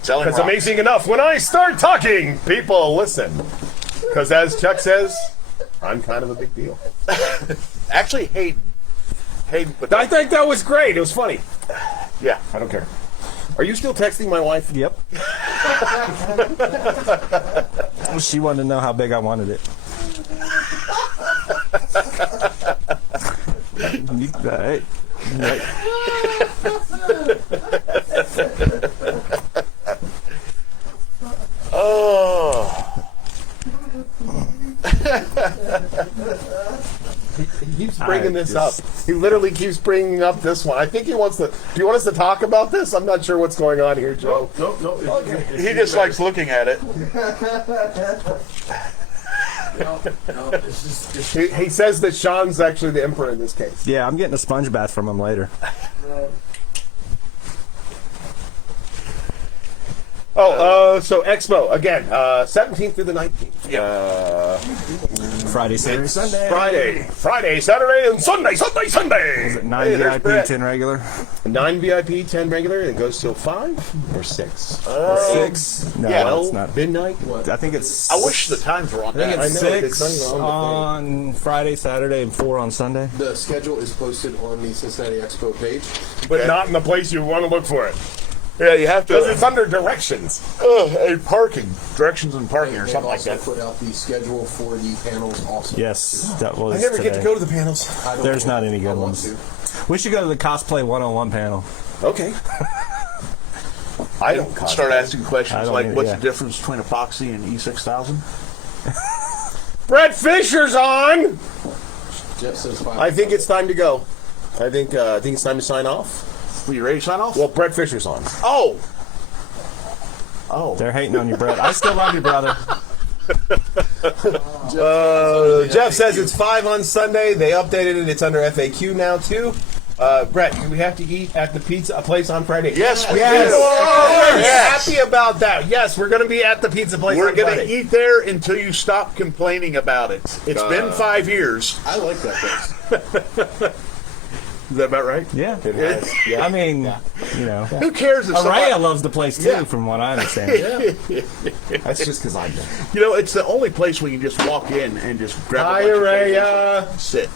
Selling That's rocks. amazing enough. When I start talking, people listen. Because as Chuck says, I'm kind of a big deal. Actually, Hayden, but I think that was great. It was funny. yeah. I don't care. Are you still texting my wife? Yep. She wanted to know how big I wanted it. Hey. Oh. He keeps bringing this up. He literally keeps bringing up this one. I think he wants to. Do you want us to talk about this? I'm not sure what's going on here, Joe. No. He just likes looking at it. No, it's just He says that Sean's actually the emperor in this case. Yeah, I'm getting a sponge bath from him later. So Expo again, 17th through the 19th. Friday, Saturday, Sunday. Friday, Saturday, and Sunday. Is it 9 Hey, there's VIP, Brett. 10 regular? 9 VIP, 10 regular, and it goes till 5 or 6. 6? No, yeah, it's not. Midnight. I think it's. I wish the times were on I think that. it's I know, it's 6 not even on Friday, Saturday, and 4 on Sunday. the schedule is posted on the Cincinnati Expo page. But not in the place you want to look for it. Yeah, you have Because to. it's under directions. Parking. Directions and parking or They've something like also that. put out the schedule for the panels also. Yes, that was. I never today. get to go to the panels. I don't There's know. not any good I want ones. to. We should go to the Cosplay 101 panel. Okay. I don't Start cosplay. asking questions I don't like, either, what's yeah. the difference between epoxy and E6000? Brett Fisher's on. Jeff says 5. I think it's time to go. I think it's time to sign off. Were you ready to sign off? Well, Brett Fisher's on. Oh. They're hating on you, Brett. I still love you, brother. Jeff says it's 5 on Sunday. They updated it. It's under FAQ now, too. Brett, do we have to eat at the pizza place on Friday? Yes, we Yes. do. Oh, we're Yes. happy about that. Yes, we're going to be at the pizza place We're on going to Friday. eat there until you stop complaining about it. It's been 5 years. I like that place. Is that about right? Yeah. It has. Yeah. I mean, you know. Who cares if Araya somebody... loves the place too, Yeah. from what I understand. That's just because I'm there. You know, it's the only place where you can just walk in and just grab Hi, a bunch of Araya. tables, sit.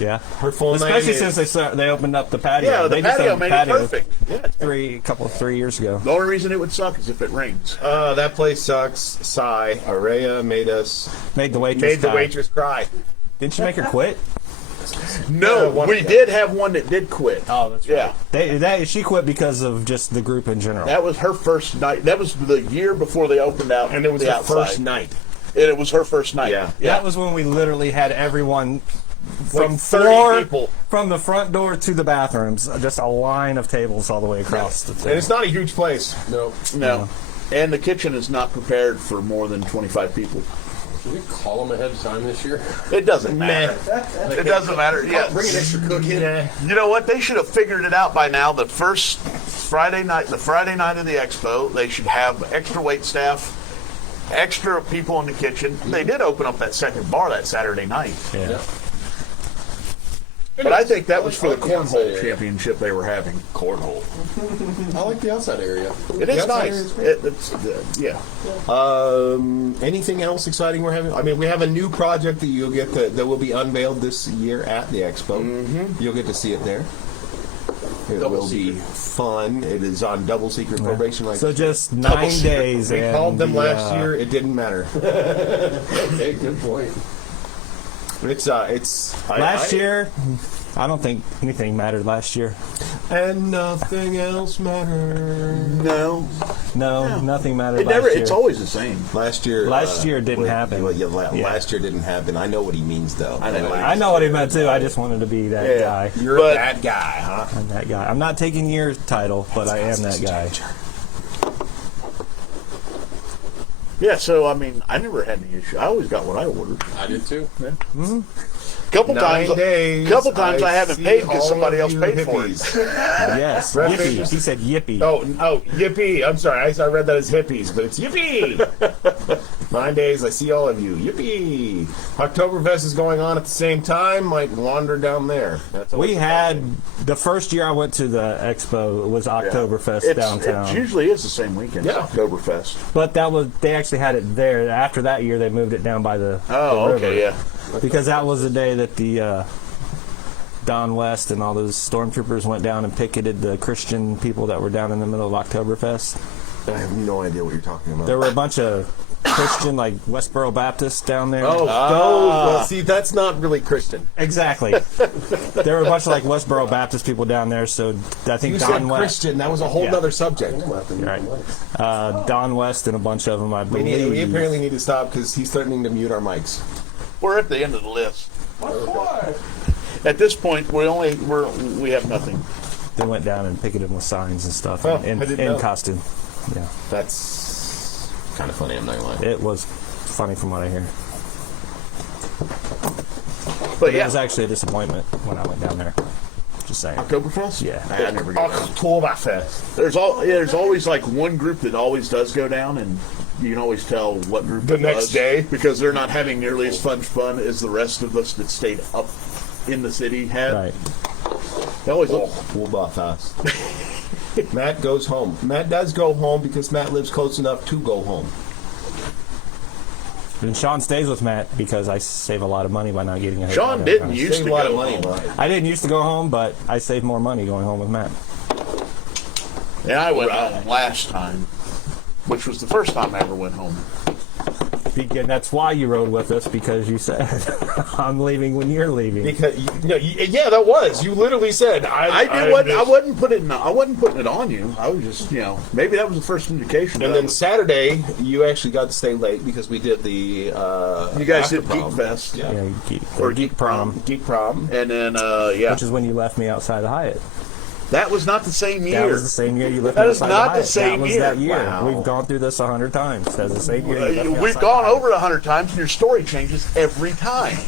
Yeah. Her full name Especially is... since they opened up the patio. Yeah, the they just patio opened made the it patio perfect. Yeah. 3 years ago. The only reason it would suck is if it rains. that place sucks. Sigh. Araya made Made the waitress. the cry. waitress cry. Didn't you make her quit? No, one we of them. did have one that did quit. Oh, that's Yeah. She quit because of just the group in general. That was her first night. That was the year before they opened out. And it was the the outside. first night. And it was her first night. Yeah. That was when we literally had everyone from Like 30 floor, people. from the front door to the bathrooms, just a line of tables all the way across the And thing. it's not a huge place. No. No. And the kitchen is not prepared for more than 25 people. Should we call them ahead of time this year? It doesn't matter. It doesn't matter. Yeah. Bring an extra cook in. You know what? They should have figured it out by now. The first Friday night of the expo, they should have extra wait staff, extra people in the kitchen. They did open up that second bar that Saturday night. Yeah. But I think that was for the I like the outside cornhole area. championship they were having. Cornhole. I like the outside area. It is outside nice. area is It's yeah. Anything else exciting we're having? I mean, we have a new project that you'll get that will be unveiled this year at the expo. Mm-hmm. You'll get to see it there. It will be fun. It is on double secret probation. Like So just 9 days. we and called them the, last year. It didn't matter. Okay, good point. It's Last year, I don't think anything mattered last year. and nothing else mattered. No. No, nothing mattered It last never. year. It's always the same. Last year. Last year didn't happen. Yeah. Last year didn't happen. I know what he means, though. I know what he meant too. I just wanted to be that guy. You're But- that guy, huh? I'm that guy. I'm not taking your title, but I am that guy. Yeah. So I mean, I never had any issue. I always got what I ordered. I did too. Couple 9 times. days. Couple times I haven't see paid because all somebody of else you paid for it. hippies. Yes, Red yippee. Pages. He said yippee. Oh, yippee! I'm sorry, I read that as hippies, but it's yippee. 9 days, I see all of you. Yippee! Oktoberfest is going on at the same time. Might wander down there. That's We had the first year I went to the expo was Oktoberfest downtown. It usually is the same weekend. Yeah. Oktoberfest. But that was they actually had it there. After that year, they moved it down by the Oh, the okay, river. yeah. Because that was the day that the Don West and all those stormtroopers went down and picketed the Christian people that were down in the middle of Oktoberfest. I have no idea what you're talking about. There were a bunch of Christian, like Westboro Baptists down there. Well, see, that's not really Christian. Exactly. There were a bunch of like Westboro Baptist people down there. So I think You Don said West. Christian. That was a whole Yeah. other subject. Right. Don West and a bunch of them, I We believe. apparently need to stop because he's threatening to mute our mics. We're at the end of the list. At this point, we have nothing. They went down and picketed with signs and stuff Oh, in I didn't know. costume. Yeah. That's kind of funny. I'm not gonna lie. It was funny from what I hear. But It yeah, was actually a disappointment when I went down there. Just saying. Oktoberfest. Yeah. I never go. Oktoberfest. There's always like one group that always does go down, and you can always tell what group The it next was, day? because they're not having nearly as much fun as the rest of us that stayed up in the city had. Right. They always look. Oktoberfest. Matt goes home. Matt does go home because Matt lives close enough to go home. And Sean stays with Matt because I save a lot of money by not getting a hotel. Sean downtown. didn't used Save to a lot of go money, home. but I didn't used to go home, but I save more money going home with Matt. And I went home last time, which was the first time I ever went home. And that's why you rode with us, because you said I'm leaving when you're leaving. because yeah, that was. You literally said I wasn't putting it on you. I was just, maybe that was the first indication. And that then Saturday, you actually got to stay late because we did the. you guys did after prom. Geek Fest Yeah. or Geek Prom, Geek prom. and then Which is when you left me outside the Hyatt. that was not the same year. That was the same year you left That me is outside not the Hyatt. same That was year. that year. Wow. We've gone through this 100 times. That's the same year. You left me We've outside gone the Hyatt. over it 100 times, and your story changes every time.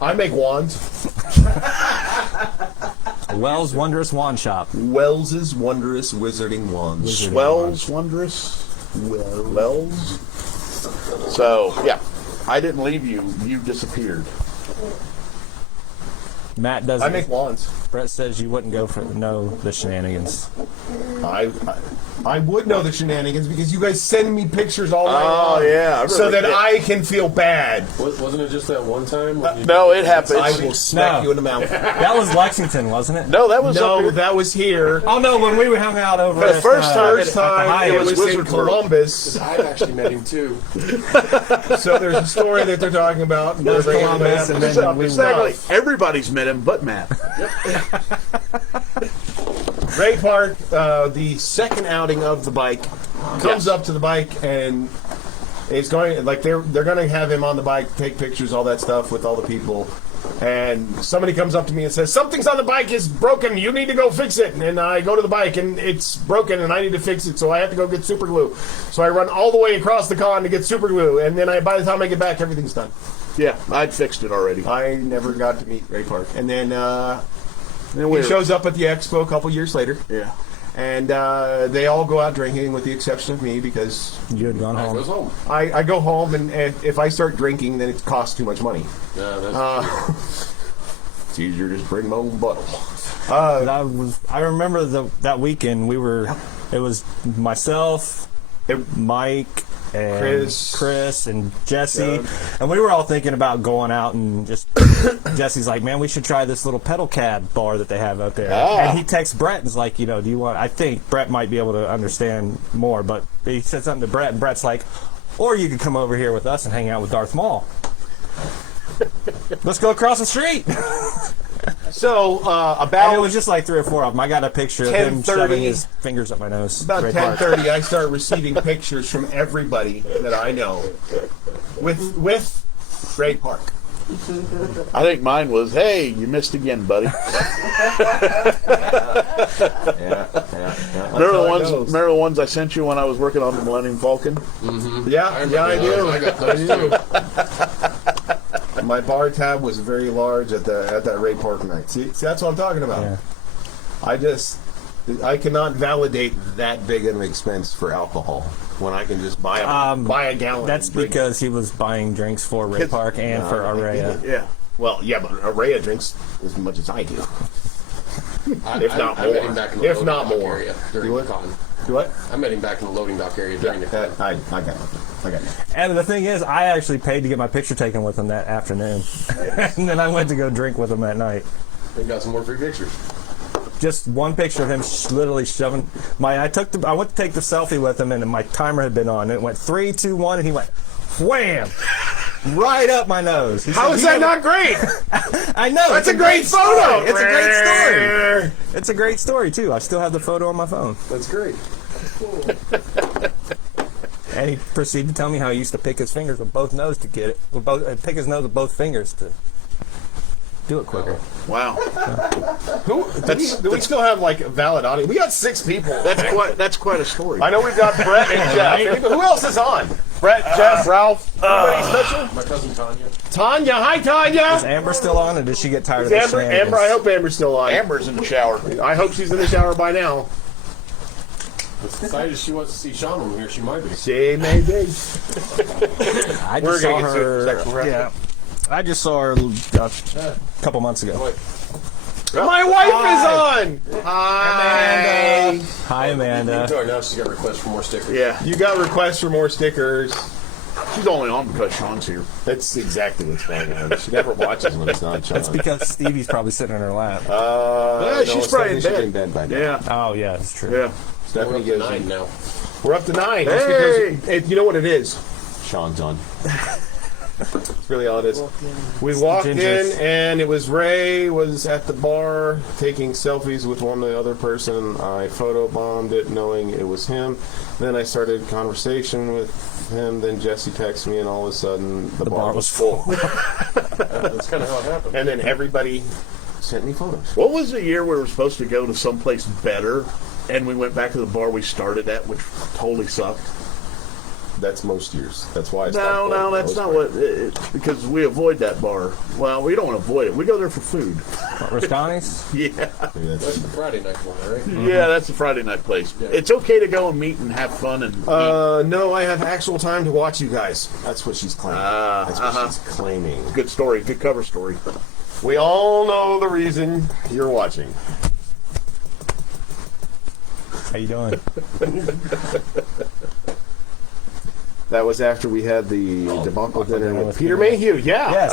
I make wands. Well's Wondrous Wand Shop. Wells's Wondrous Wizarding Wands. Swells, wondrous, wells. So yeah, I didn't leave you. You disappeared. Matt doesn't. I make lawns. Brett says you wouldn't go for the shenanigans. I would know the shenanigans because you guys send me pictures all night Oh, long. yeah, I So that remember. I can feel bad. Wasn't it just that one time? When you No, it happened. I will smack No. you in the mouth. That was Lexington, wasn't it? No, that was up No, here. that was here. Oh no, when we hung out over The at, first time- First time Hyatt. it was in Wizard World. Columbus. I've actually met him too. So there's a story that they're talking about. There's Columbus, and then we Exactly. Everybody's met him but Matt. Ray Park, the second outing of the bike, comes up to the bike and is going like they're going to have him on the bike, take pictures, all that stuff with all the people. And somebody comes up to me and says, "Something's on the bike is broken. You need to go fix it." And I go to the bike and it's broken and I need to fix it, so I have to go get super glue. So I run all the way across the con to get super glue, and then by the time I get back, everything's done. Yeah, I'd fixed it already. I never got to meet Ray Park, and then Then he shows up at the expo a couple years later. Yeah. And they all go out drinking, with the exception of me, because You had gone Goes home. home. I go home, and if I start drinking, then it costs too much money. Yeah, that's It's easier to just bring my own bottle. I remember that weekend it was myself, Mike, and Chris and Jesse, and we were all thinking about going out and just. Jesse's like, "Man, we should try this little pedal cab bar that they have out there." And he texts Brett and is like, "Do you want?" I think Brett might be able to understand more, but he said something to Brett, and Brett's like, "Or you could come over here with us and hang out with Darth Maul. Let's go across the street." So And about it was just like 3 or 4 of them. I got a picture of him 10:30. shoving his fingers up my nose. about Ray Park. 10:30, I start receiving pictures from everybody that I know with Ray Park. I think mine was, "Hey, you missed again, buddy." Remember the ones I sent you when I was working on the Millennium Falcon? Yeah, I do. I got those too. My bar tab was very large at that Ray Park night. See, that's what I'm talking about. Yeah. I cannot validate that big of an expense for alcohol when I can just buy a gallon. That's and drink because he was buying drinks for Ray Park and for Araya. Yeah. Well, yeah, but Araya drinks as much as I do. If not I met more. him back in the If loading not dock more. area during the con. Do what? I met him back in the loading dock area during the con. I got it. I got it. And the thing is, I actually paid to get my picture taken with him that afternoon. And then I went to go drink with him that night. We got some more free pictures. Just one picture of him literally shoving I went to take the selfie with him, and my timer had been on. And it went 3, 2, 1, and he went wham right up my nose. He How said, is that not great? I know. That's it's a great photo. It's a great story. It's a great story too. I still have the photo on my phone. That's great. And he proceeded to tell me how he used to pick his fingers with both noses to get it. Pick his nose with both fingers to do it quicker. Wow. Do we still have like a valid audience? We got 6 people. That's quite a story. I know we've got Brett and Jeff. Who else is on? Brett, Jeff, Ralph. Anybody special? My cousin Tanya. Tanya. Hi, Tanya. Is Amber still on, or did she get tired of Amber, the shenanigans? Amber, I hope Amber's still on. Amber's in the shower. I hope she's in the shower by now. As excited as she wants to see Sean over here, she might be. She may be. I We're just saw gonna get her. sexual harassment. Yeah, I just saw her a couple months ago. Wait, My wife is on. Hi. Hi, Amanda. tell her now she's got requests for more stickers. Yeah. You got requests for more stickers. She's only on because Sean's here. That's exactly what's going on. She never watches when it's not Sean. That's because Stevie's probably sitting in her lap. Yeah, she's probably in Stephanie should be bed. in bed by now. Yeah. Oh yeah, that's true. Yeah. We're Stephanie up to gives 9 now. We're up to 9. Just Hey! because you know what it is. Sean's on. That's really all it is. We walked in, gingers. and it was Ray was at the bar taking selfies with one other person. I photobombed it knowing it was him. Then I started conversation with him. Then Jesse texted me, and all of a sudden the bar was full. That's kind of how it happened. And then everybody sent me photos. What was the year we were supposed to go to someplace better, and we went back to the bar we started at, which totally sucked? That's most years. That's why it's No, that's not what. Because we avoid that bar. Well, we don't avoid it. We go there for food. Rascani's? Yeah. That's the Friday night one, right? Yeah, that's the Friday night place. It's okay to go and meet and have fun and eat. No, I have actual time to watch you guys. That's what she's claiming. That's what she's claiming. Good story. Good cover story. We all know the reason you're watching. How you doing? That was after we had the debacle dinner dinner with with Peter Peter. Mayhew. Yeah. Yes.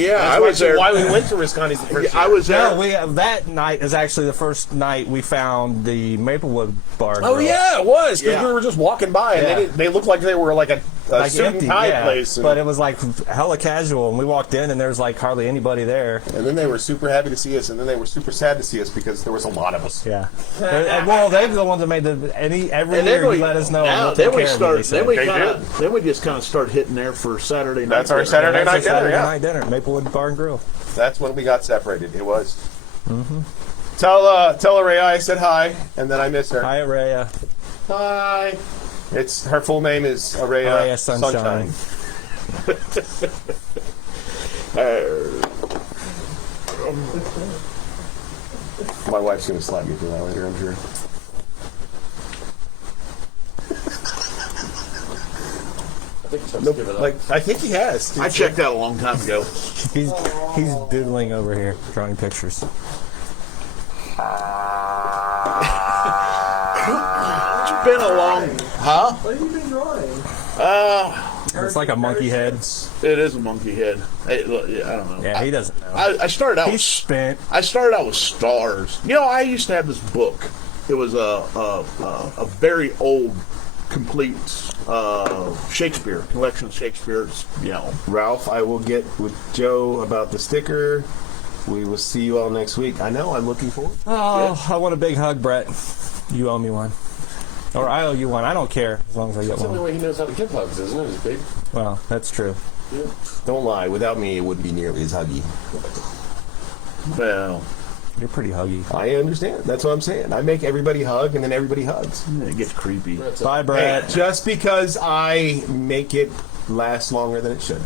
Yeah, That's I was there. why we went to Risconti's the first I year. was there. No, that night is actually the first night we found the Maplewood bar. Oh, grill. yeah, it was. Because Yeah. we were just walking by, and Yeah. they looked like they were like a Like suit empty, and tie yeah. place. And, But it was like hella casual, and we walked in, and there was like hardly anybody there. and then they were super happy to see us, and then they were super sad to see us because there was a lot of us. Yeah. Well, they were the ones that made every And year then we you let us know. Now, we'll then take we care of you, start. they said. Then we They kind did. of. Then we just kind of start hitting there for Saturday night. That's our dinner. Saturday That's our night dinner, Saturday yeah. night dinner, Maplewood Bar and Grill. That's when we got separated. It was. Mm-hmm. Tell Araya I said hi, and then I miss her. Hi, Araya. Hi. It's her full name is Araya, Araya Sunshine. My wife's gonna slap me for that later, I'm sure. I think Chuck's given up. Like I think he has. I checked out a long time ago. He's doodling over here, drawing pictures. It's been a long. Huh? What have you been drawing? It's like a monkey head. It is a monkey head. Hey, look, I don't know. Yeah, he doesn't know. I started out. He's spent. I started out with stars. You know, I used to have this book. It was a very old, complete Shakespeare collection of Shakespeare's. You know, Ralph, I will get with Joe about the sticker. We will see you all next week. I know, I'm looking forward. Oh, I want a big hug, Brett. You owe me one. Or I owe you one. I don't care as long as I get That's the only one. way he knows how to give hugs, isn't it? Is big. Well, that's true. Don't lie. Without me, it wouldn't be nearly as huggy. well, You're pretty huggy. I understand. That's what I'm saying. I make everybody hug, and then everybody hugs. it gets creepy. That's Bye, Hey, Brett. just because I make it last longer than it should.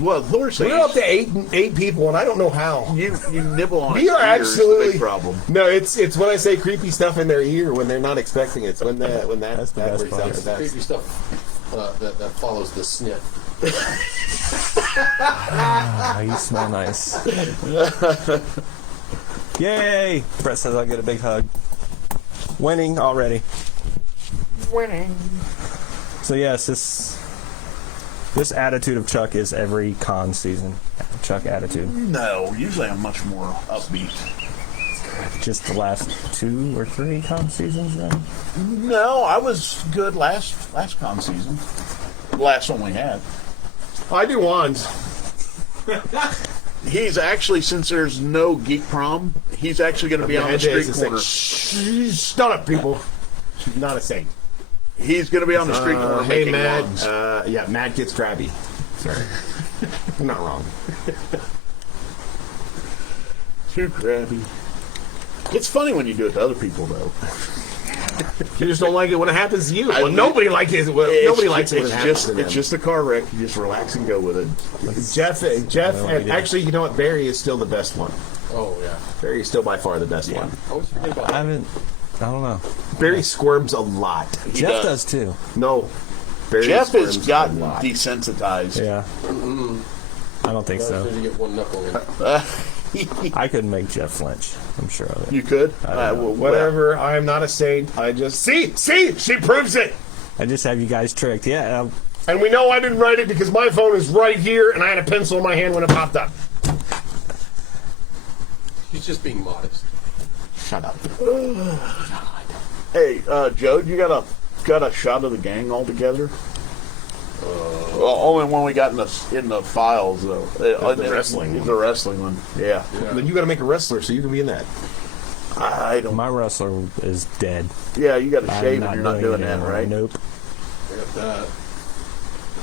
Well, Lord says We're up to eight people, and I don't know how. you nibble on. We his are ear is the absolutely big problem. No, it's when I say creepy stuff in their ear when they're not expecting it. It's when that That's the best works out part. the best. creepy stuff that follows the sniff. Ah, you smell nice. Yay! Brett says I'll get a big hug. Winning already. Winning. So yes, this attitude of Chuck is every con season. Chuck attitude. No, usually I'm much more upbeat. Just the last 2 or 3 con seasons then? No, I was good last con season. Last one we had. I do wands. He's actually, since there's no Geek Prom, he's actually going to be on the street corner. Shut up, people. She's not a saint. He's going to be on the street corner Hey, making Matt. wands. Yeah, Matt gets crabby. Sorry. I'm not wrong. Too crabby. It's funny when you do it to other people, though. You just don't like it when it happens to you. I- Well, nobody likes it. Well, nobody likes it when it It's happens just to them. it's just a car wreck. You just relax and go with it. Jeff, and actually, you know what? Barry is still the best one. Oh yeah. Barry is still by far the best one. I always forget about I that. don't know. Barry squirms a lot. He Jeff does too. No, Barry Jeff has squirms gotten a lot. desensitized. Yeah. I don't think so. Did you get one knuckle in? I couldn't make Jeff flinch. I'm sure of it. You could. Whatever. I am not a saint. I just see. She proves it. I just have you guys tricked. Yeah. And we know I didn't write it because my phone is right here, and I had a pencil in my hand when it popped up. He's just being modest. Shut up. Hey, Joe, you got a shot of the gang all together? Well, only one we got in the files though. The wrestling one. The wrestling one. Yeah. Then you got to make a wrestler so you can be in that. I don't. My wrestler is dead. Yeah, you got to I'm shave and you're not doing it that, anymore. right? Nope. I got that.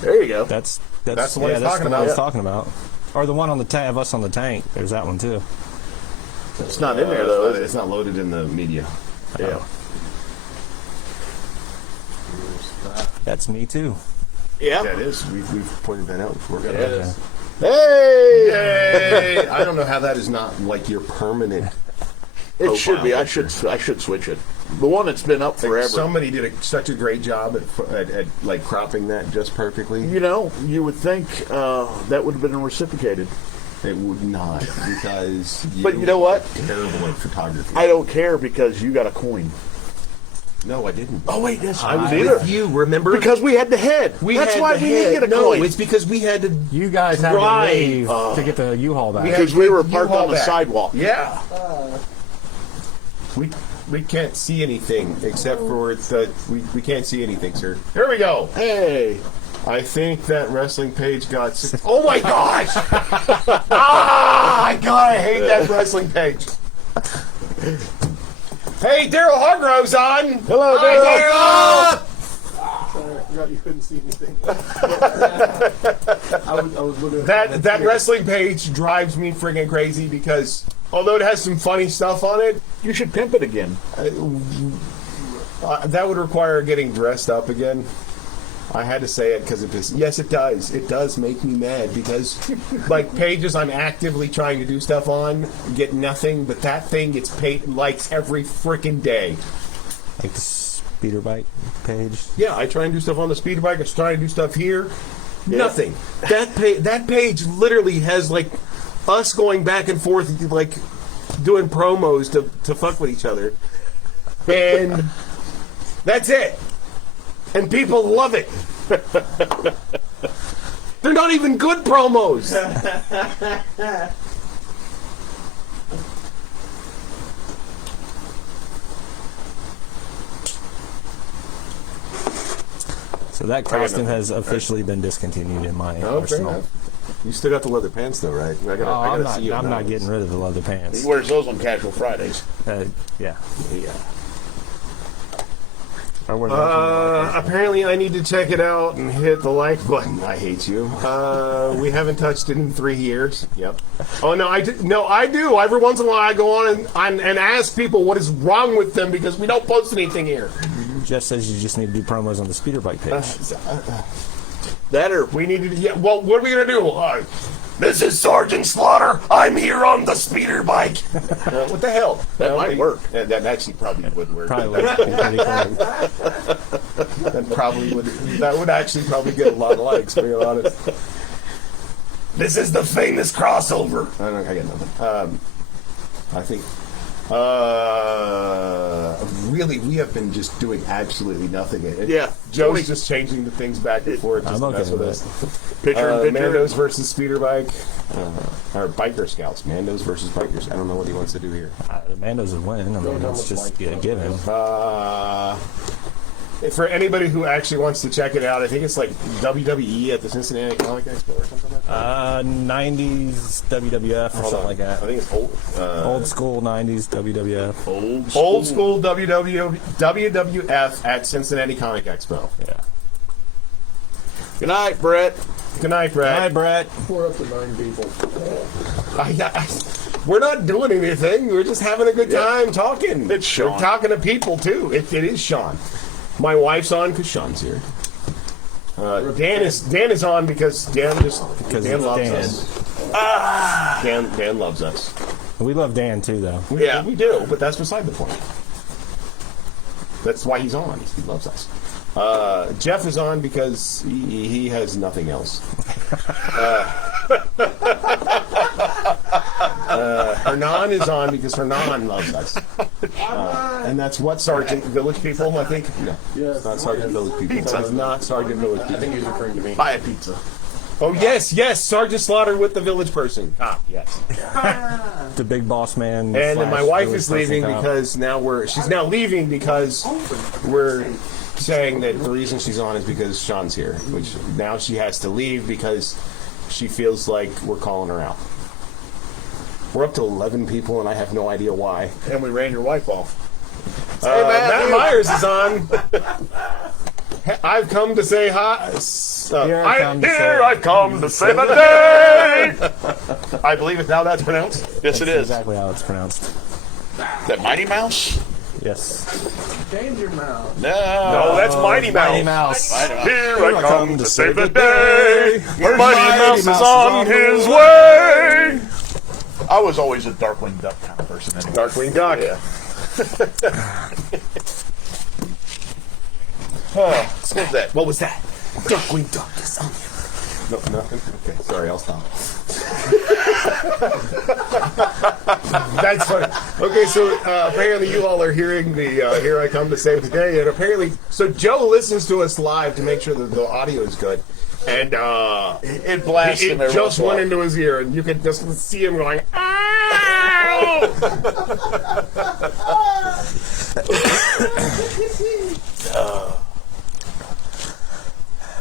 There you go. That's the one he's that's talking the one about. I was Yeah. talking about. Or the one on the tank of us on the tank. There's that one too. It's not in there though. Is It's not loaded in the media. it? Yeah. That's me too. Yeah. Yeah, it is. We've pointed that out before. Got this. Hey. Hey, I don't know how that is not like your permanent. It should be. profile I should switch it. The one that's been up forever. Somebody did such a great job at like cropping that just perfectly. You know, you would think that would have been reciprocated. It would not, because But you know what? are terrible at photography. I don't care because you got a coin. No, I didn't. Oh wait, yes, I was with you. Remember? Because we had the head. That's why we didn't get a coin. It's because we had to. You guys had to Right. leave to get the U-Haul back. Because we were parked on the sidewalk. Yeah. We can't see anything except for the we can't see anything, sir. Here we go. Hey, I think that wrestling page got. Oh my gosh! God, I hate that wrestling page. Hey, Daryl Hargrove's on. hello, Hi, Daryl. Sorry, I forgot you couldn't see anything. I was looking at That wrestling page drives me friggin' crazy because although it has some funny stuff on it, You should pimp it again. that would require getting dressed up again. I had to say it because it just, yes, it does. It does make me mad because, like, pages I'm actively trying to do stuff on get nothing, but that thing gets paid likes every freaking day. Like the speeder bike page. Yeah, I try and do stuff on the speeder bike. I try to do stuff here. Nothing. That page literally has like us going back and forth, like doing promos to fuck with each other, and that's it. And people love it. They're not even good promos. So that costume has officially been discontinued in my Oh, fair arsenal. enough. You still got the leather pants though, right? I gotta see you. I'm not getting rid of the leather He pants. wears those on casual Fridays. Yeah. Yeah. I wear those Apparently I need to check it out and hit the like button. I hate you. We haven't touched it in 3 years. Yep. Oh no, I do. No, I do. Every once in a while I go on and ask people what is wrong with them because we don't post anything here. Jeff says you just need to do promos on the speeder bike page. That or We need to. Yeah. Well, what are we gonna do? This is Sergeant Slaughter. I'm here on the speeder bike. What the hell? That might work. That actually probably would work. Probably would be pretty cool. That probably would. That would actually probably get a lot of likes. To be honest. This is the famous crossover. I got nothing. I think. Really, we have been just doing absolutely nothing. Yeah. Joe's just changing the things back and forth. Just I'm to mess okay with with us. picture in picture. Mandos versus speeder bike, or biker scouts. Mandos versus bikers. I don't know what he wants to do here. Mando's a win. I mean, that's just a given. For anybody who actually wants to check it out, I think it's like WWE at the Cincinnati Comic Expo or something like that. 90s WWF or something like that. I think it's old. Old school 90s WWF. Old school WWF at Cincinnati Comic Expo. Yeah. Good night, Brett. Good night, Brad. Hi, Brett. We're up to 9 people. We're not doing anything. We're just having a good time talking. It's Sean. We're talking to people, too. It is Sean. My wife's on because Sean's here. Dan is on because Dan loves us. Dan loves us. We love Dan too, though. Yeah. We do, but that's beside the point. That's why he's on. He loves us. Jeff is on because he has nothing else. Hernan is on because Hernan loves us. And that's what Sergeant Village People, I think. No, Yes. it's not Sergeant Village People. Pizza. It's not Sergeant Village People. I think he's referring to me. Buy a pizza. Oh, yes, Sergeant Slaughter with the village person. Cop, yes. The big boss man. And then my slash wife village is leaving person cop. because she's now leaving because we're saying that the reason she's on is because Sean's here, which now she has to leave because she feels like we're calling her out. We're up to 11 people and I have no idea why. And we ran your wife off. Matt Myers is on. I've come to say hi. I've come to save the day. I believe it's how that's pronounced. Yes, it That's is. exactly how it's pronounced. That Mighty Mouse? Yes. Danger Mouse. No. No, that's Mighty Mouse. Mighty Mouse. Mighty Mouse. Here I come to save the day. Mighty Mouse is on his way. I was always a Darkwing Duck kind of person. Anyway. Darkwing Duck. Yeah. What was that? What was that? Darkwing Duck is on you. No, nothing? Okay, sorry, I'll stop. That's funny. Okay, so apparently you all are hearing the Here I Come to Save the Day, and apparently, so Joe listens to us live to make sure that the audio is good, and It blasts him it every just once in a went while. into his ear, and you can just see him going, ow!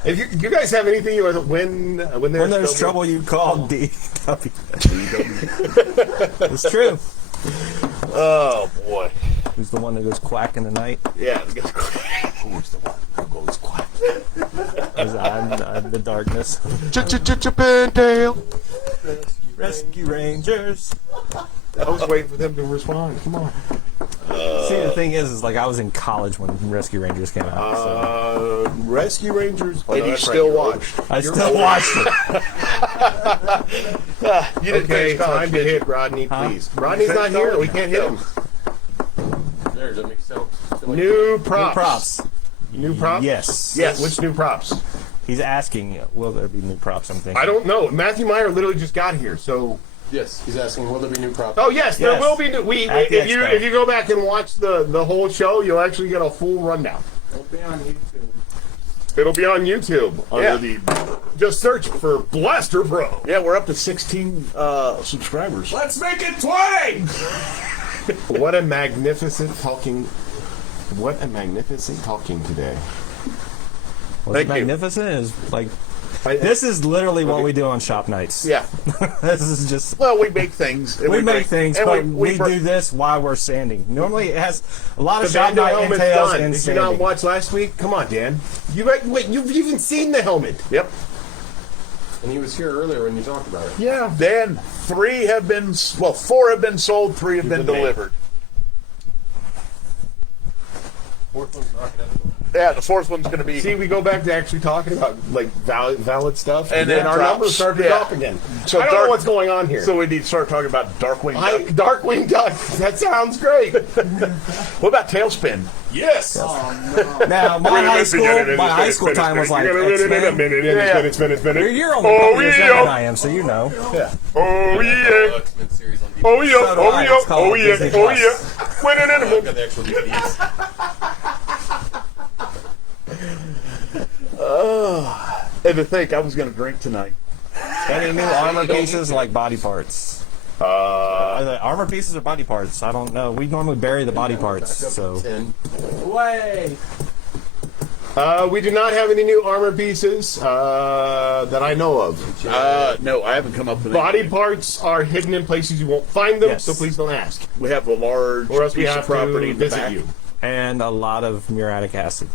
If you guys have anything you when There's trouble, you call DW. It's true. Oh boy. Who's the one that goes quack in the night? Yeah. Who's the one who goes quiet? I'm the darkness. Chippendale. Rescue Rangers. I was waiting for them to respond. Come on. See, the thing is like I was in college when Rescue Rangers came out. So. Rescue Rangers. And you still watched. I still watched it. You didn't Okay, finish college, time to did you? hit Rodney, please. Rodney's not here. We can't hit him. There, does that make sense? New props. Props. New props? Yes. Yes. Which new props? He's asking, will there be new props? I'm thinking. I don't know. Matthew Meyer literally just got here, so. Yes, he's asking, will there be new props? Oh yes, there Yes. will be new. At the If you expo. go back and watch the whole show, you'll actually get a full rundown. It'll be on YouTube. It'll be on YouTube Yeah. under the. Just search for Blaster Pro. Yeah, we're up to 16 subscribers. Let's make it 20! What a magnificent talking. What a magnificent talking today. What's Thank you. magnificent is like this is literally what we do on shop nights. Yeah. This is just Well, we make things. and we make bring- things, and but we bring- do this while we're sanding. Normally, it has a lot of The shop Vando night helmet's entails done. in Did you not sanding. watch last week? Come on, Dan. Wait, you've even seen the helmet. Yep. And he was here earlier when you talked about it. Yeah. Then 4 have been sold, 3 have been delivered. Fourth one's knocking at the door. Yeah, the 4th one's going to be. See, we go back to actually talking about like valid stuff, and And then then our drops. numbers start to Yeah. drop again. So I don't know Dark- what's going on here. So we need to start talking about Darkwing Duck. Darkwing Duck. That sounds great. What about Tailspin? Yes. Now, my high school time was like X-Men. You're only a couple years younger than I am, so you know. Oh yeah. X-Men series on DVD. Oh yeah. So do Oh I. yeah. It's called Oh yeah. Disney Oh Plus. yeah. Wait a I've minute. got the actual DVDs. And to think I was going to drink tonight. Any new armor pieces like body parts? Are they armor pieces or body parts? I don't know. We normally bury the body parts, Back up so. to 10. Way! We do not have any new armor pieces that I know of. No, I haven't come up with Body anything. parts are hidden in places you won't find them, Yes. so please don't ask. We have a large Or else we piece have of property to in the visit back. you. And a lot of muriatic acid.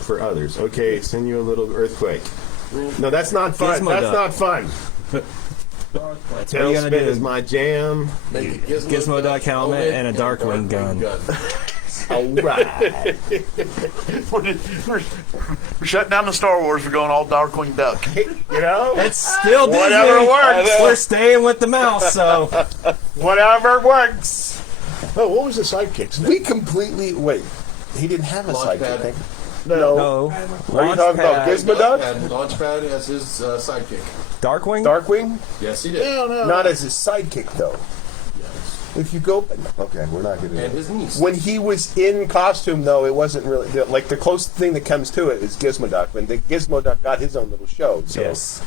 For others. Okay, send you a little earthquake. No, that's not fun. Gizmo That's Duck. not fun. What are you gonna Tailspin do? is my jam. Make a Gizmo Duck helmet and a Darkwing gun. All right. We're shutting down the Star Wars. We're going all Darkwing Duck. You know? It's still Disney. Whatever works. We're staying with the mouse, so. Whatever works. Oh, what was the sidekicks? We completely wait. He didn't have a Launchpad. sidekick. No. No. Are you talking about Gizmo Duck? And Launchpad as his sidekick. Darkwing? Darkwing? Yes, he did. No. Not as his sidekick though. Yes. If you go, okay, we're not going to. And his niece. When he was in costume, though, it wasn't really like the closest thing that comes to it is Gizmo Duck. When the Gizmo Duck got his own little show, so. Yes.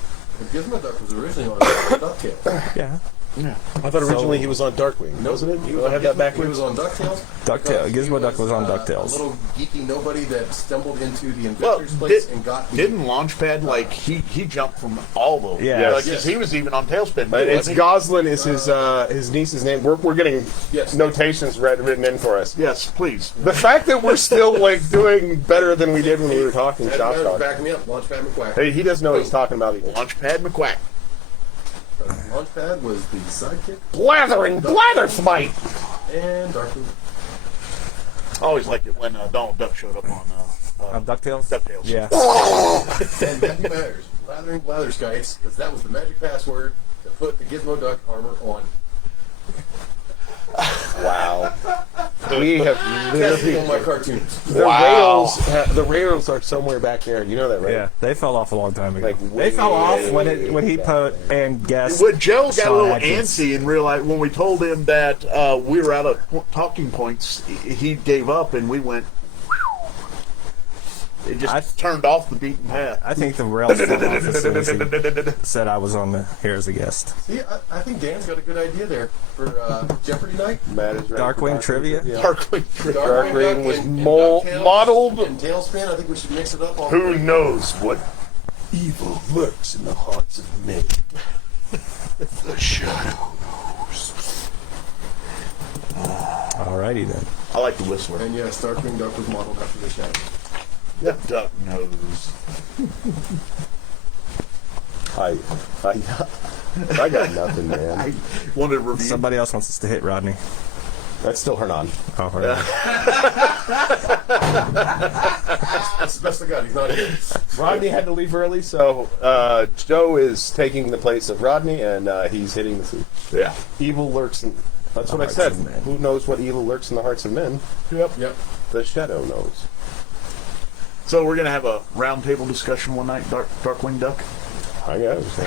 Gizmo Duck was originally on DuckTales. Yeah. I thought originally he was on Darkwing, wasn't it? He You was on have that He backwards. was on DuckTales. DuckTales. because Gizmo he Duck was on A DuckTales. little geeky nobody that stumbled into the Well, inventor's place and got the didn't Launchpad he jumped from all of them? Yeah. Like, 'cause he was even on Tailspin. too, It's wasn't he? Goslin is his niece's name. We're getting Yes. notations written in for us. Yes, please. The fact that we're still like doing better than we did when we were talking That shop guy was talk. backing me up. Launchpad McQuack. Hey, he doesn't know what he's talking about either. Launchpad McQuack. Launchpad was the sidekick Blatherfight. and Darkwing. I always liked it when Donald Duck showed up on DuckTales? DuckTales. Yeah. And Matthew Matters, Blathering Blatherskites, because that was the magic password to put the Gizmo Duck armor on. Wow. We have That's literally on my cartoons. the rails are somewhere back there. You know that, right? Yeah, they fell off a long time ago. Like, they fell off way when he put and guessed. When Joe got a Sean little Atkins. antsy and realized when we told him that we were out of talking points, he gave up and we went. It just turned off the beaten path. I think the rails fell off as soon as he said I was on here as a guest. See, I think Dan's got a good idea there for Jeopardy night. Matt is right. Darkwing trivia? Yeah. Darkwing. Darkwing was and modeled. And Tailspin, I think we should mix it up. Who knows what evil lurks in the hearts of men? The shadow knows. Alrighty then. I like the Whistler. And yes, Darkwing Duck was modeled after the shadow. The duck nose. I got nothing, man. I wanted to review. Somebody else wants us to hit Rodney. That's still Hernan. Oh, all right. That's the best I got. He's not here. Rodney had to leave early, so Joe is taking the place of Rodney, and he's hitting the food. Yeah. Evil lurks in. That's what I Hearts said. of men. Who knows what evil lurks in the hearts of men? Yep. The shadow knows. So we're gonna have a roundtable discussion one night, Darkwing Duck. I guess.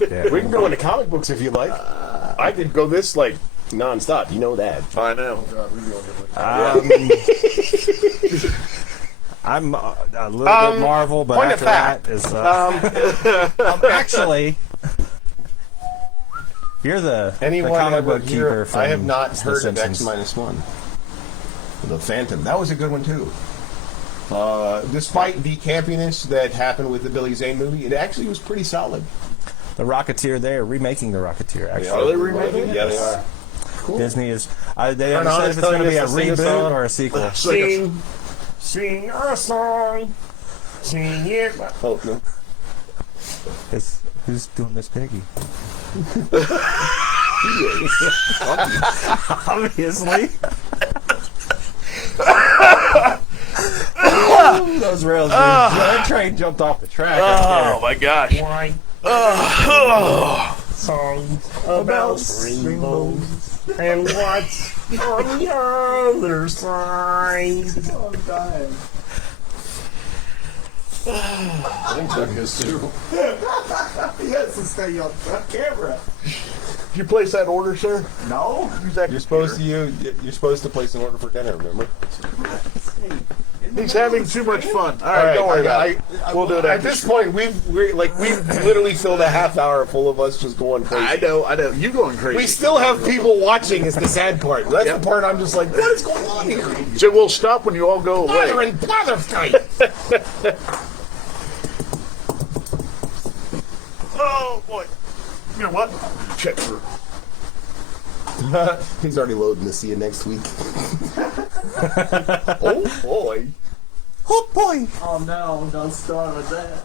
Yeah. We can go into comic books if you like. I could go this like nonstop. You know that. I know. God, we go different. I'm a little bit Marvel, but point of after fact. that is actually you're the Anyone comic ever book hear? keeper from I have not The heard of Simpsons. X-1. The Phantom. That was a good one too. Despite the campiness that happened with the Billy Zane movie, it actually was pretty solid. The Rocketeer. They are remaking the Rocketeer. Actually, Are they remaking it? Yeah, they are. Disney is. They Turn haven't on, said it's if it's going to telling be a us to sing a reboot song. or a sequel. Sing a song. Sing it. Oh no. Who's doing Miss Piggy? Obviously. Those rails. That train jumped off the track. Oh my gosh. Songs about rainbows and what's on the other side. I think Chuck is too. He has to stay on camera. Did you place that order, sir? No. Who's that? You're supposed to place an order for dinner. Remember? He's having too much fun. All right, don't worry about it. We'll do it At after. this point, we've literally filled a half hour full of us just going crazy. I know. You going crazy? We still have people watching. Is the sad part. That's the part I'm just like, what is going on here? So we'll stop when you all go Blather away. and blatherskite. Oh boy. You know what? Check for. He's already loading to see you next week. Oh boy. Oh boy! Oh no, don't start with that.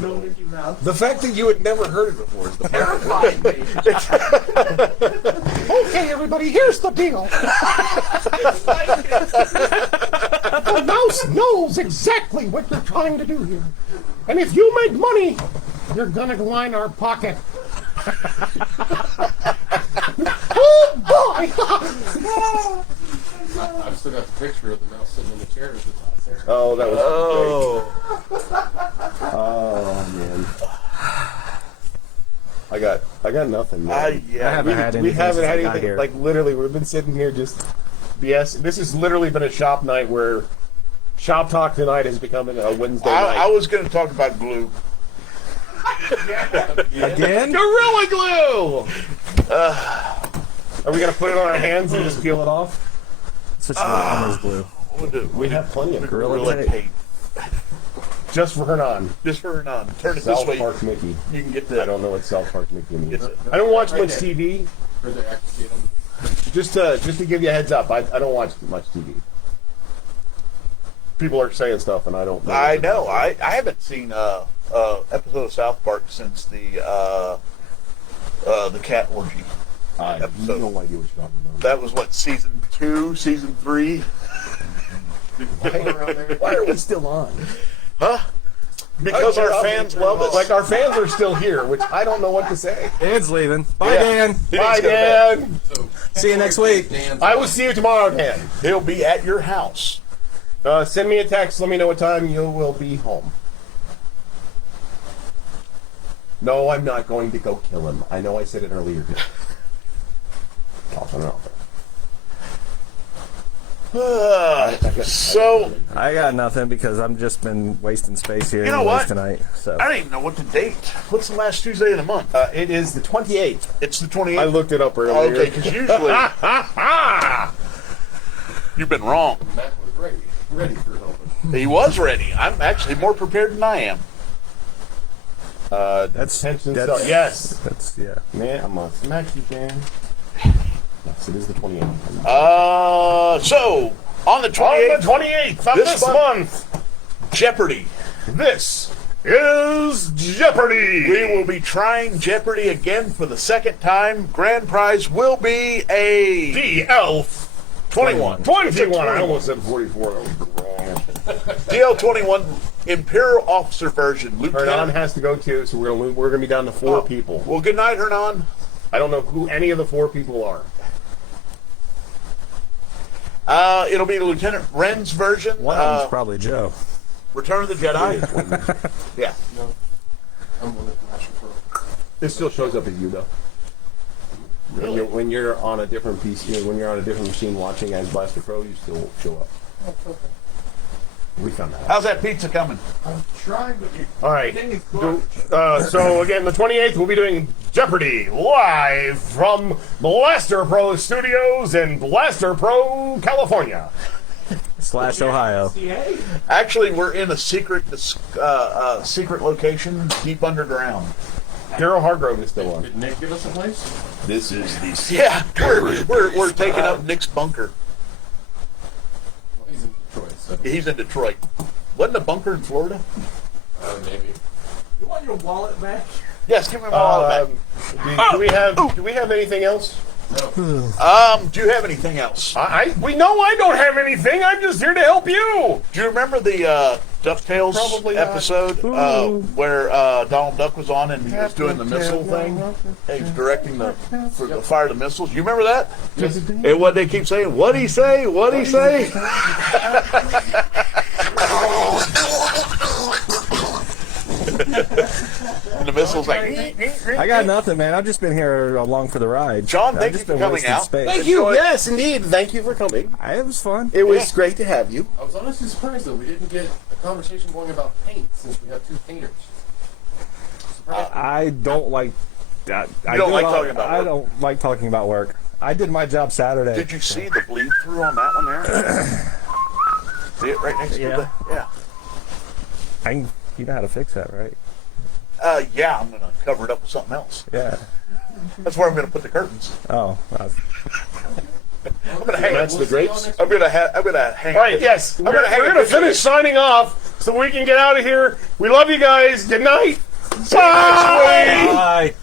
No Mickey Mouse. The fact that you had never heard it before is the Terrified me. Okay, everybody, here's the deal. The mouse knows exactly what you're trying to do here. And if you make money, you're gonna line our pocket. Oh boy! I've still got the picture of the mouse sitting in the chair with the top there. Oh, that was Oh. Oh man. I got nothing, man. I haven't had anything We haven't since had I got anything. here. Like literally, we've been sitting here just BS. This has literally been a shop night where shop talk tonight has become a Wednesday night. I was going to talk about glue. Again? Gorilla Glue. Are we gonna put it on our hands and just peel it off? Switch to Elmer's glue. We have plenty of Gorilla tape. just for Hernan. Just for Hernan. Turn it South this way. Park Mickey. You can get I the. don't know what South Park Mickey means. It's a- I don't watch Right much there. TV. Or they activate them. Just to give you a heads up, I don't watch much TV. People are saying stuff and I don't know. I know. I haven't seen episode of South Park since the cat orgy. I have no idea what you're talking about. That was what, season 2, season 3? Why are we still on? Huh? Because our fans love us. Like our fans are still here, which I don't know what to say. Dan's leaving. Bye, Yeah. Dan. Bye, Dan. So See you next week. I will see you tomorrow, Dan. He'll be at your house. Send me a text. Let me know what time you will be home. No, I'm not going to go kill him. I know I said it earlier. Off and off. So, I got nothing because I've just been wasting space here You know anyways what? tonight. So I don't even know what the date. What's the last Tuesday of the month? It is the 28th. It's the 28th. I looked it up earlier. Okay, because usually you've been wrong. Matt was ready for helping. He was ready. I'm actually more prepared than I am. that's Yes. That's yeah. Man, I'm gonna smack you, Dan. Yes, it is the 28th. So on the 28th, On the 28th of this this month, Jeopardy. this is Jeopardy! We will be trying Jeopardy again for the second time. Grand prize will be a DL 21. 21. I almost said 44. That was wrong. DL21 Imperial Officer version. Hernan Lieutenant. has to go too, so we're gonna be down to 4 people. Well, good night, Hernan. I don't know who any of the 4 people are. It'll be the Lieutenant Ren's version. One of them's probably Joe. Return of the Jedi. Yeah. I'm one of the Master Pro. This still shows up as you though. Really? When you're on a different PC, when you're on a different machine watching as Blaster Pro, you still show up. We found that out. How's that pizza coming? I'm trying to be. All right. So again, the 28th, we'll be doing Jeopardy live from BlasterPro's studios in Blaster Pro, California. / Ohio. Actually, we're in a secret location deep underground. Daryl Hargrove is still on. Did Nick give us a place? This is the Yeah, we're taking up Nick's bunker. Well, he's in Detroit, so He's in Detroit. Wasn't a bunker in Florida? maybe. You want your wallet back? Yes, give me my wallet back. do we have anything else? Do you have anything else? We know I don't have anything. I'm just here to help you. Do you remember the DuckTales Probably not. episode where Donald Duck was on and he was doing the missile thing? He was directing the fire the missiles. You remember that? And what they keep saying? What'd he say? What'd he say? And the missile's like. I got nothing, man. I've just been here along for the ride. John, I've thank just you for been coming wasting out. space. Thank you. Yes, indeed. Thank you for coming. It was fun. It was great to have you. I was honestly surprised though we didn't get a conversation going about paint since we have 2 painters. I don't like that. You don't like talking about I work? don't like talking about work. I did my job Saturday. Did you see the bleed through on that one there? See it right next to Yeah. the You know how to fix that, right? yeah, I'm gonna cover it up with something else. Yeah. That's where I'm gonna put the curtains. Oh. I'm gonna hang. That's the grapes. I'm gonna hang. All right, yes. We're going to finish signing off so we can get out of here. We love you guys. Good night. Bye. Bye.